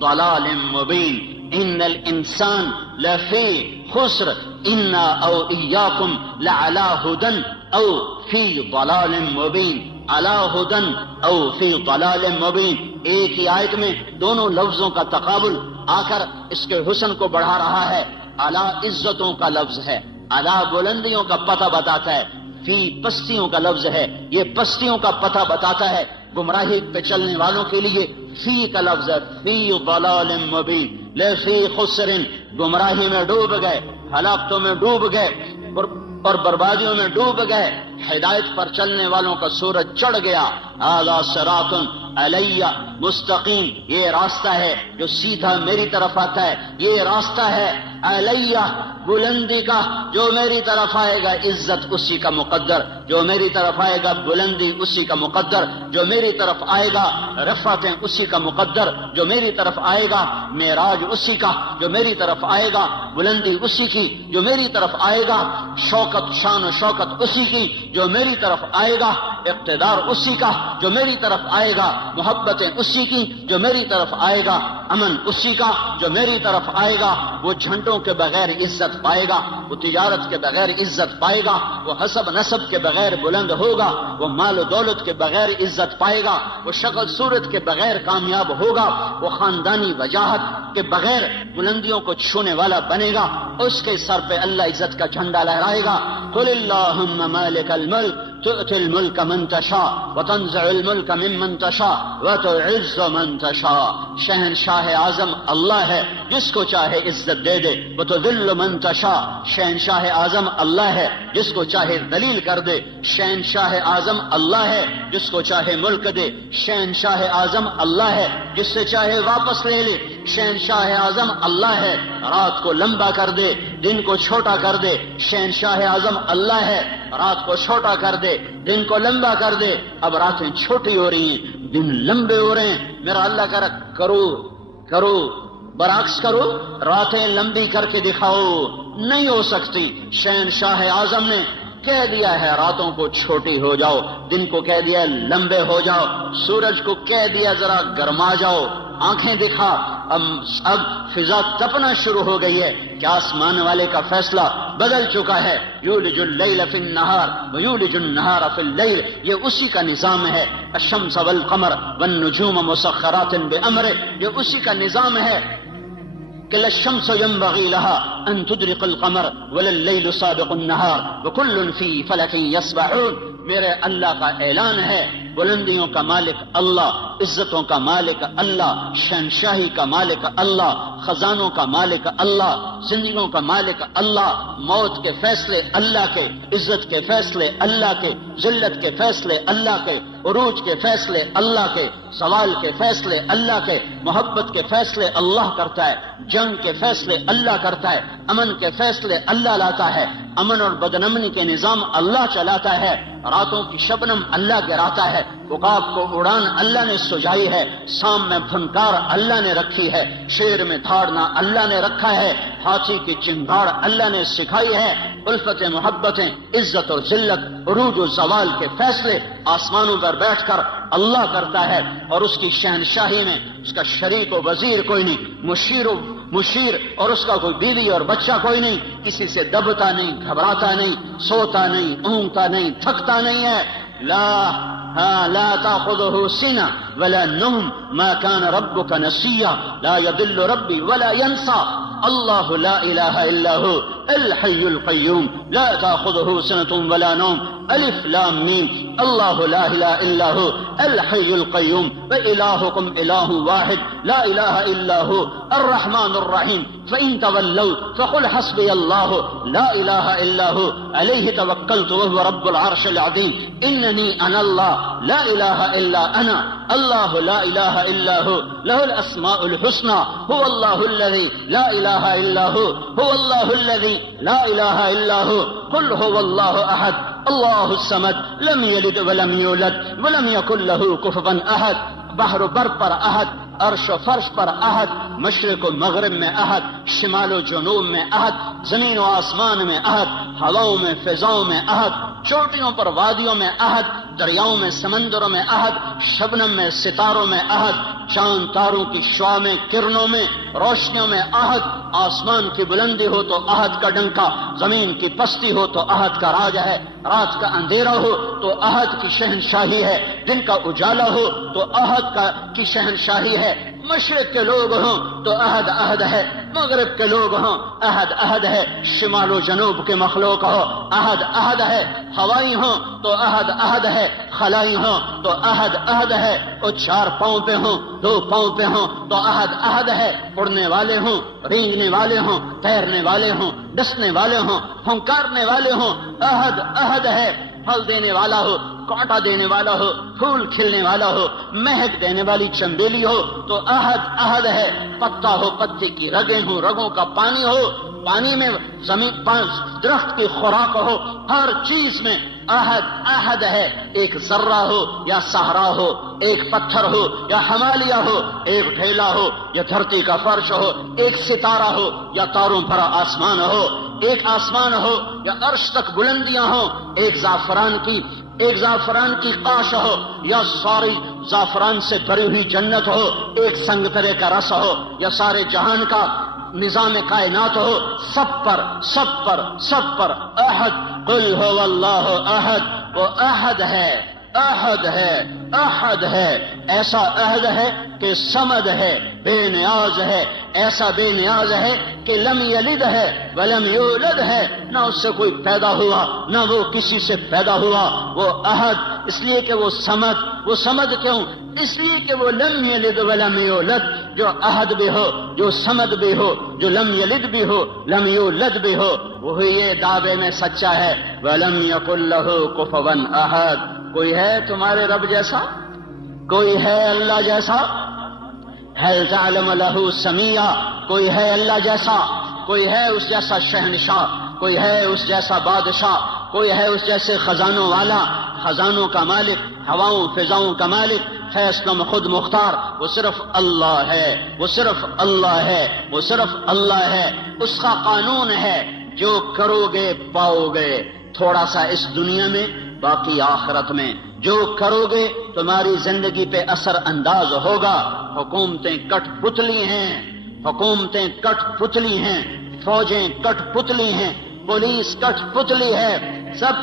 ضَلَالٍ مُبِينٍ إِنَّ الْإِنسَانَ لَفِي خُسْرٍ إِنَّا أَوْ إِيَّاكُمْ لَعَلَىٰ هُدًى أَوْ فِي ضَلَالٍ مُبِينٍ، عَلَىٰ هُدًى أَوْ فِي ضَلَالٍ مُبِينٍ۔ ایک ہی آیت میں دونوں لفظوں کا تقابل آ کر اس کے حسن کو بڑھا رہا ہے۔ اعلیٰ عزتوں کا لفظ ہے، اعلیٰ بلندیوں کا پتہ بتاتا ہے، فی پستیوں کا لفظ ہے، یہ پستیوں کا پتہ بتاتا ہے۔ گمراہی پہ چلنے والوں کے لیے فی کا لفظ ہے، فی ضلال مبین، لفی خسر، گمراہی میں ڈوب گئے، ہلاکتوں میں ڈوب گئے اور بربادیوں میں ڈوب گئے۔ ہدایت پر چلنے والوں کا سورج چڑھ گیا۔ ھذا صراط علی مستقیم، یہ راستہ ہے جو سیدھا میری طرف آتا ہے، یہ راستہ ہے علی بلندی کا، جو میری طرف آئے گا عزت اسی کا مقدر، جو میری طرف آئے گا بلندی اسی کا مقدر، جو میری طرف آئے گا رفعتیں اسی کا مقدر، جو میری طرف آئے گا معراج اسی کا، جو میری طرف آئے گا بلندی اسی کی، جو میری طرف آئے گا شوکت، شان و شوکت اسی کی، جو میری طرف آئے گا اقتدار اسی کا، جو میری طرف آئے گا محبتیں اسی کی، جو میری طرف آئے گا امن اسی کا، جو میری طرف آئے گا وہ جھنڈوں کے بغیر عزت پائے گا، وہ تجارت کے بغیر عزت پائے گا، وہ حسب نسب کے بغیر بلند ہوگا، وہ مال و دولت کے بغیر عزت پائے گا، وہ شکل صورت کے بغیر کامیاب ہوگا، وہ خاندانی وجاہت کے بغیر بلندیوں کو چھونے والا بنے گا، اس کے سر پہ اللہ عزت کا جھنڈا لہرائے گا۔ قل اللہم مالک الملک تؤتی الملک من تشاء وتنزع الملک ممن تشاء وتعز من تشاء، شہنشاہ اعظم اللہ ہے، جس کو چاہے عزت دے دے، وتذل من تشاء، شہنشاہ اعظم اللہ ہے، جس کو چاہے ذلیل کر دے، شہنشاہ اعظم اللہ ہے، جس کو چاہے ملک دے، شہنشاہ اعظم اللہ ہے، جس سے چاہے واپس لے لے، شہنشاہ اعظم اللہ ہے، رات کو لمبا کر دے، دن کو چھوٹا کر دے، شہنشاہ اعظم اللہ ہے، رات کو چھوٹا کر دے، دن کو لمبا کر دے۔ اب راتیں چھوٹی ہو رہی ہیں، دن لمبے ہو رہے ہیں، میرا اللہ کرو برعکس کرو، راتیں لمبی کر کے دکھاؤ، نہیں ہو سکتی۔ شہنشاہ اعظم نے کہہ دیا ہے راتوں کو چھوٹی ہو جاؤ، دن کو کہہ دیا لمبے ہو جاؤ، سورج کو کہہ دیا ذرا گرما جاؤ، آنکھیں دکھا۔ اب فضا تپنا شروع ہو گئی ہے کہ آسمان والے کا فیصلہ بدل چکا ہے۔ یولج اللیل فی النہار ویولج النہار فی اللیل، یہ اسی کا نظام ہے۔ الشمس والقمر والنجوم مسخرات بامرہ، یہ اسی کا نظام ہے کہ لا الشمس ينبغي لها ان تدرك القمر ولا الليل سابق النهار وكل في فلك يسبحون۔ میرے اللہ کا اعلان ہے، بلندیوں کا مالک اللہ، عزتوں کا مالک اللہ، شہنشاہی کا مالک اللہ، خزانوں کا مالک اللہ، زندگیوں کا مالک اللہ، موت کے فیصلے اللہ کے، عزت کے فیصلے اللہ کے، ذلت کے فیصلے اللہ کے، عروج کے فیصلے اللہ کے، زوال کے فیصلے اللہ کے، محبت کے فیصلے اللہ کرتا ہے، جنگ کے فیصلے اللہ کرتا ہے، امن کے فیصلے اللہ لاتا ہے، امن اور بدنمنی کے نظام اللہ چلاتا ہے، راتوں کی شبنم اللہ گراتا ہے، عقاب کو اڑان اللہ نے سجائی ہے، سام میں پھنکار اللہ نے رکھی ہے، شیر میں دھاڑنا اللہ نے رکھا ہے، ہاتھی کی چنگاڑ اللہ نے سکھائی ہے، الفت محبتیں، عزت اور ذلت، عروج و زوال کے فیصلے آسمانوں پر بیٹھ کر اللہ کرتا ہے، اور اس کی شہنشاہی میں اس کا شریک و وزیر کوئی نہیں، مشیر اور اس کا کوئی بیوی اور بچہ کوئی نہیں، کسی سے دبتا نہیں، گھبراتا نہیں، سوتا نہیں، اونگتا نہیں، تھکتا نہیں ہے. لا تأخذه سنة ولا نوم ما كان ربك نسيا لا يضل ربي ولا ينسى الله لا إله إلا هو الحي القيوم لا تأخذه سنة ولا نوم ألف لام ميم الله لا إله إلا هو الحي القيوم وإلهكم إله واحد لا إله إلا هو الرحمن الرحيم فإن تولوا فقل حسبي الله لا إله إلا هو عليه توكلت وهو رب العرش العظيم إنني أنا الله لا إله إلا أنا الله لا إله إلا هو له الأسماء الحسنى هو الله الذي لا إله إلا هو هو الله الذي لا إله إلا هو قل هو الله أحد الله الصمد لم يلد ولم يولد ولم يكن له كفوا أحد بحر و بر پر احد، عرش و فرش پر احد، مشرق و مغرب میں احد، شمال و جنوب میں احد، زمین و آسمان میں احد، ہواؤں میں فضاؤں میں احد، چوٹیوں پر وادیوں میں احد، دریاؤں میں سمندروں میں احد، شبنم میں ستاروں میں احد، چاند تاروں کی شعاع میں کرنوں میں روشنیوں میں احد، آسمان کی بلندی ہو تو احد کا ڈنکا، زمین کی پستی ہو تو احد کا راج ہے، رات کا اندھیرا ہو تو احد کی شہنشاہی ہے، دن کا اجالا ہو تو احد کی شہنشاہی ہے، مشرق کے لوگ ہوں تو احد احد ہے، مغرب کے لوگ ہوں احد احد ہے، شمال و جنوب کے مخلوق ہو احد احد ہے، ہوائی ہوں تو احد احد ہے، خلائی ہوں تو احد احد ہے، اور 4 پاؤں پہ ہوں 2 پاؤں پہ ہوں تو احد احد ہے، اڑنے والے ہوں، رینگنے والے ہوں، تیرنے والے ہوں، ڈسنے والے ہوں، پھنکارنے والے ہوں، احد احد ہے، پھل دینے والا ہو، کانٹا دینے والا ہو، پھول کھلنے والا ہو، مہک دینے والی چنبیلی ہو تو احد احد ہے، پتا ہو، پتے کی رگیں ہوں، رگوں کا پانی ہو، پانی میں زمین درخت کی خوراک ہو، ہر چیز میں احد احد ہے، ایک ذرہ ہو یا صحرا ہو، ایک پتھر ہو یا ہمالیہ ہو، ایک ڈھیلا ہو یا دھرتی کا فرش ہو، ایک ستارہ ہو یا تاروں بھرا آسمان ہو، ایک آسمان ہو یا عرش تک بلندیاں ہوں، ایک زعفران کی قاش ہو یا ساری زعفران سے بھری ہوئی جنت ہو، ایک سنگترے کا رس ہو یا سارے جہان کا نظام کائنات ہو، سب پر احد، قل هو اللہ احد، وہ احد ہے، ایسا عہد ہے کہ صمد ہے، بے نیاز ہے، ایسا بے نیاز ہے کہ لم یلد ہے ولم یولد ہے، نہ اس سے کوئی پیدا ہوا نہ وہ کسی سے پیدا ہوا، وہ عہد، اس لیے کہ وہ صمد کیوں؟ اس لیے کہ وہ لم یلد ولم یولد، جو عہد بھی ہو، جو صمد بھی ہو، جو لم یلد بھی ہو، لم یولد بھی ہو، وہی یہ دعوے میں سچا ہے، ولم یکن لہ کفوا احد۔ کوئی ہے تمہارے رب جیسا؟ کوئی ہے اللہ جیسا؟ هل تعلم له سمیع؟ کوئی ہے اللہ جیسا؟ کوئی ہے اس جیسا شہنشاہ؟ کوئی ہے اس جیسا بادشاہ؟ کوئی ہے اس جیسے خزانوں والا، خزانوں کا مالک، ہواؤں فضاؤں کا مالک، فیصلوں میں خود مختار؟ وہ صرف اللہ ہے، وہ صرف اللہ ہے، وہ صرف اللہ ہے، اس کا قانون ہے، جو کرو گے پاؤ گے، تھوڑا سا اس دنیا میں باقی آخرت میں، جو کرو گے تمہاری زندگی پہ اثر انداز ہوگا۔ حکومتیں کٹ پتلی ہیں، فوجیں کٹ پتلی ہیں، پولیس کٹ پتلی ہے، سب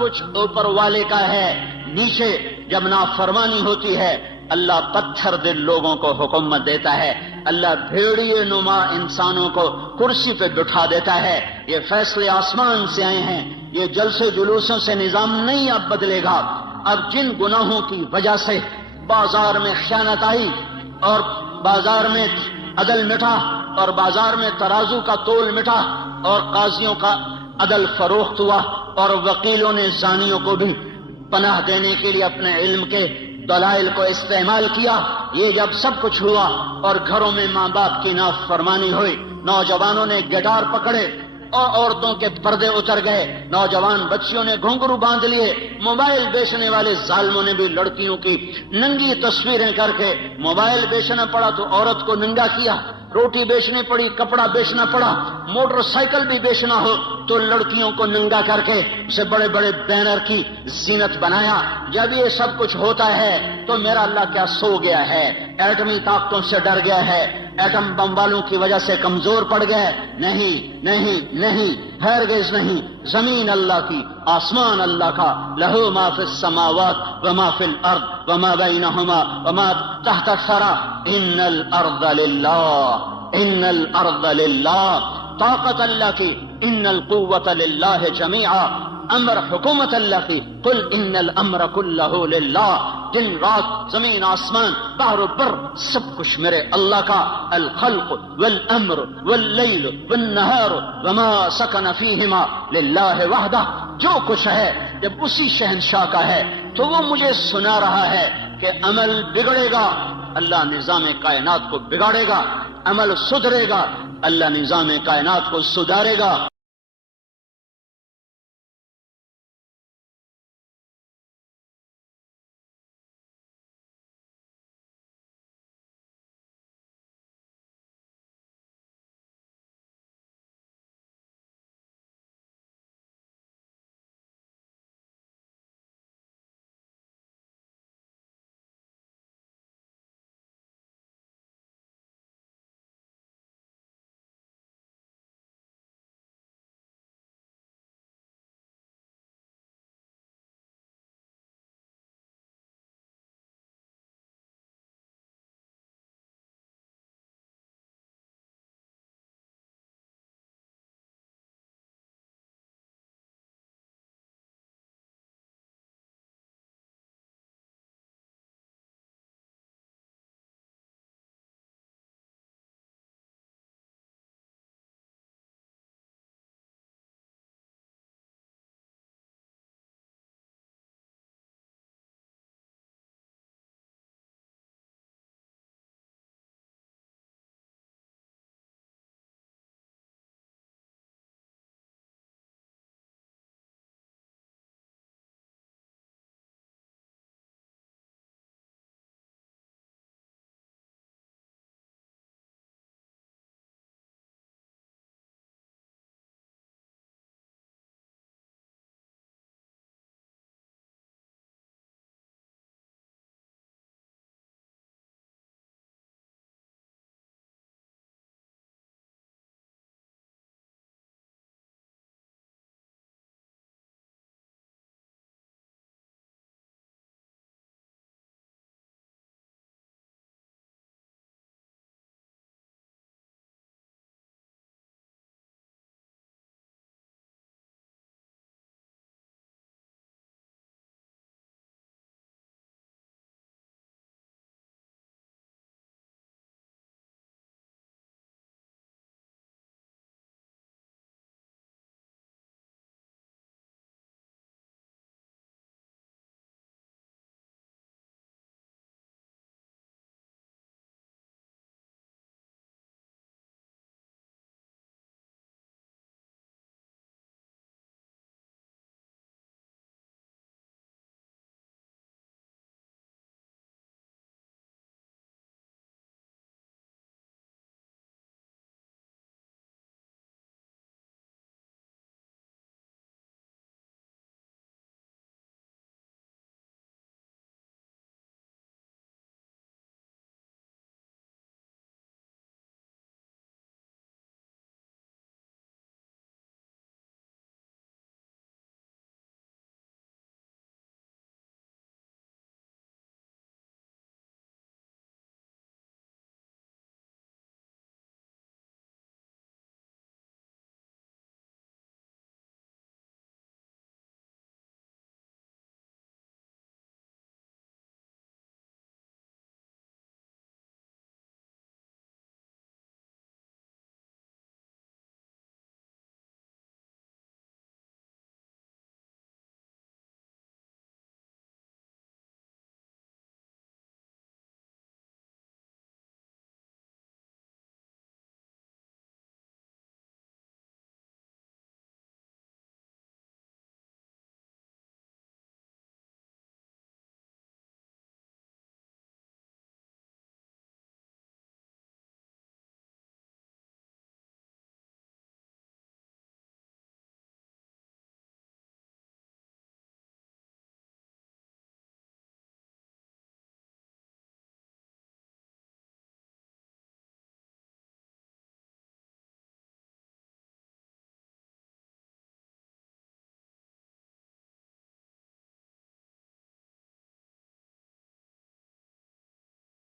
کچھ اوپر والے کا ہے، نیچے جب نافرمانی ہوتی ہے اللہ پتھر دل لوگوں کو حکومت دیتا ہے، اللہ بھیڑیے نما انسانوں کو کرسی پہ بٹھا دیتا ہے۔ یہ فیصلے آسمان سے آئے ہیں، یہ جلسے جلوسوں سے نظام نہیں اب بدلے گا۔ اب جن گناہوں کی وجہ سے بازار میں خیانت آئی اور بازار میں عدل مٹا اور بازار میں ترازو کا تول مٹا اور قاضیوں کا عدل فروخت ہوا اور وکیلوں نے زانیوں کو بھی پناہ دینے کے لیے اپنے علم کے دلائل کو استعمال کیا، یہ جب سب کچھ ہوا اور گھروں میں ماں باپ کی نافرمانی ہوئی، نوجوانوں نے گٹار پکڑے اور عورتوں کے پردے اتر گئے، نوجوان بچیوں نے گھنگرو باندھ لیے، موبائل بیچنے والے ظالموں نے بھی لڑکیوں کی ننگی تصویریں کر کے، موبائل بیچنا پڑا تو عورت کو ننگا کیا، روٹی بیچنی پڑی، کپڑا بیچنا پڑا، موٹر سائیکل بھی بیچنا ہو تو لڑکیوں کو ننگا کر کے اسے بڑے بڑے بینر کی زینت بنایا. جب یہ سب کچھ ہوتا ہے تو میرا اللہ کیا سو گیا ہے؟ ایٹمی طاقتوں سے ڈر گیا ہے؟ ایٹم بم والوں کی وجہ سے کمزور پڑ گیا ہے؟ نہیں نہیں نہیں، ہرگز نہیں. زمین اللہ کی، آسمان اللہ کا. لہو ما فی السماوات وما فی الارض وما بینہما وما تحت الثری. ان الارض للہ، ان الارض للہ. طاقت اللہ کی، ان القوت للہ جمیعا. امر حکومت اللہ کی، قل ان الامر کلہ للہ. دن رات، زمین آسمان، بحر و بر، سب کچھ میرے اللہ کا. الخلق والامر واللیل والنہار وما سکن فیہما للہ وحدہ. جو کچھ ہے جب اسی شہنشاہ کا ہے تو وہ مجھے سنا رہا ہے کہ عمل بگڑے گا، اللہ نظام کائنات کو بگاڑے گا. عمل سدھرے گا، اللہ نظام کائنات کو سدھارے گا.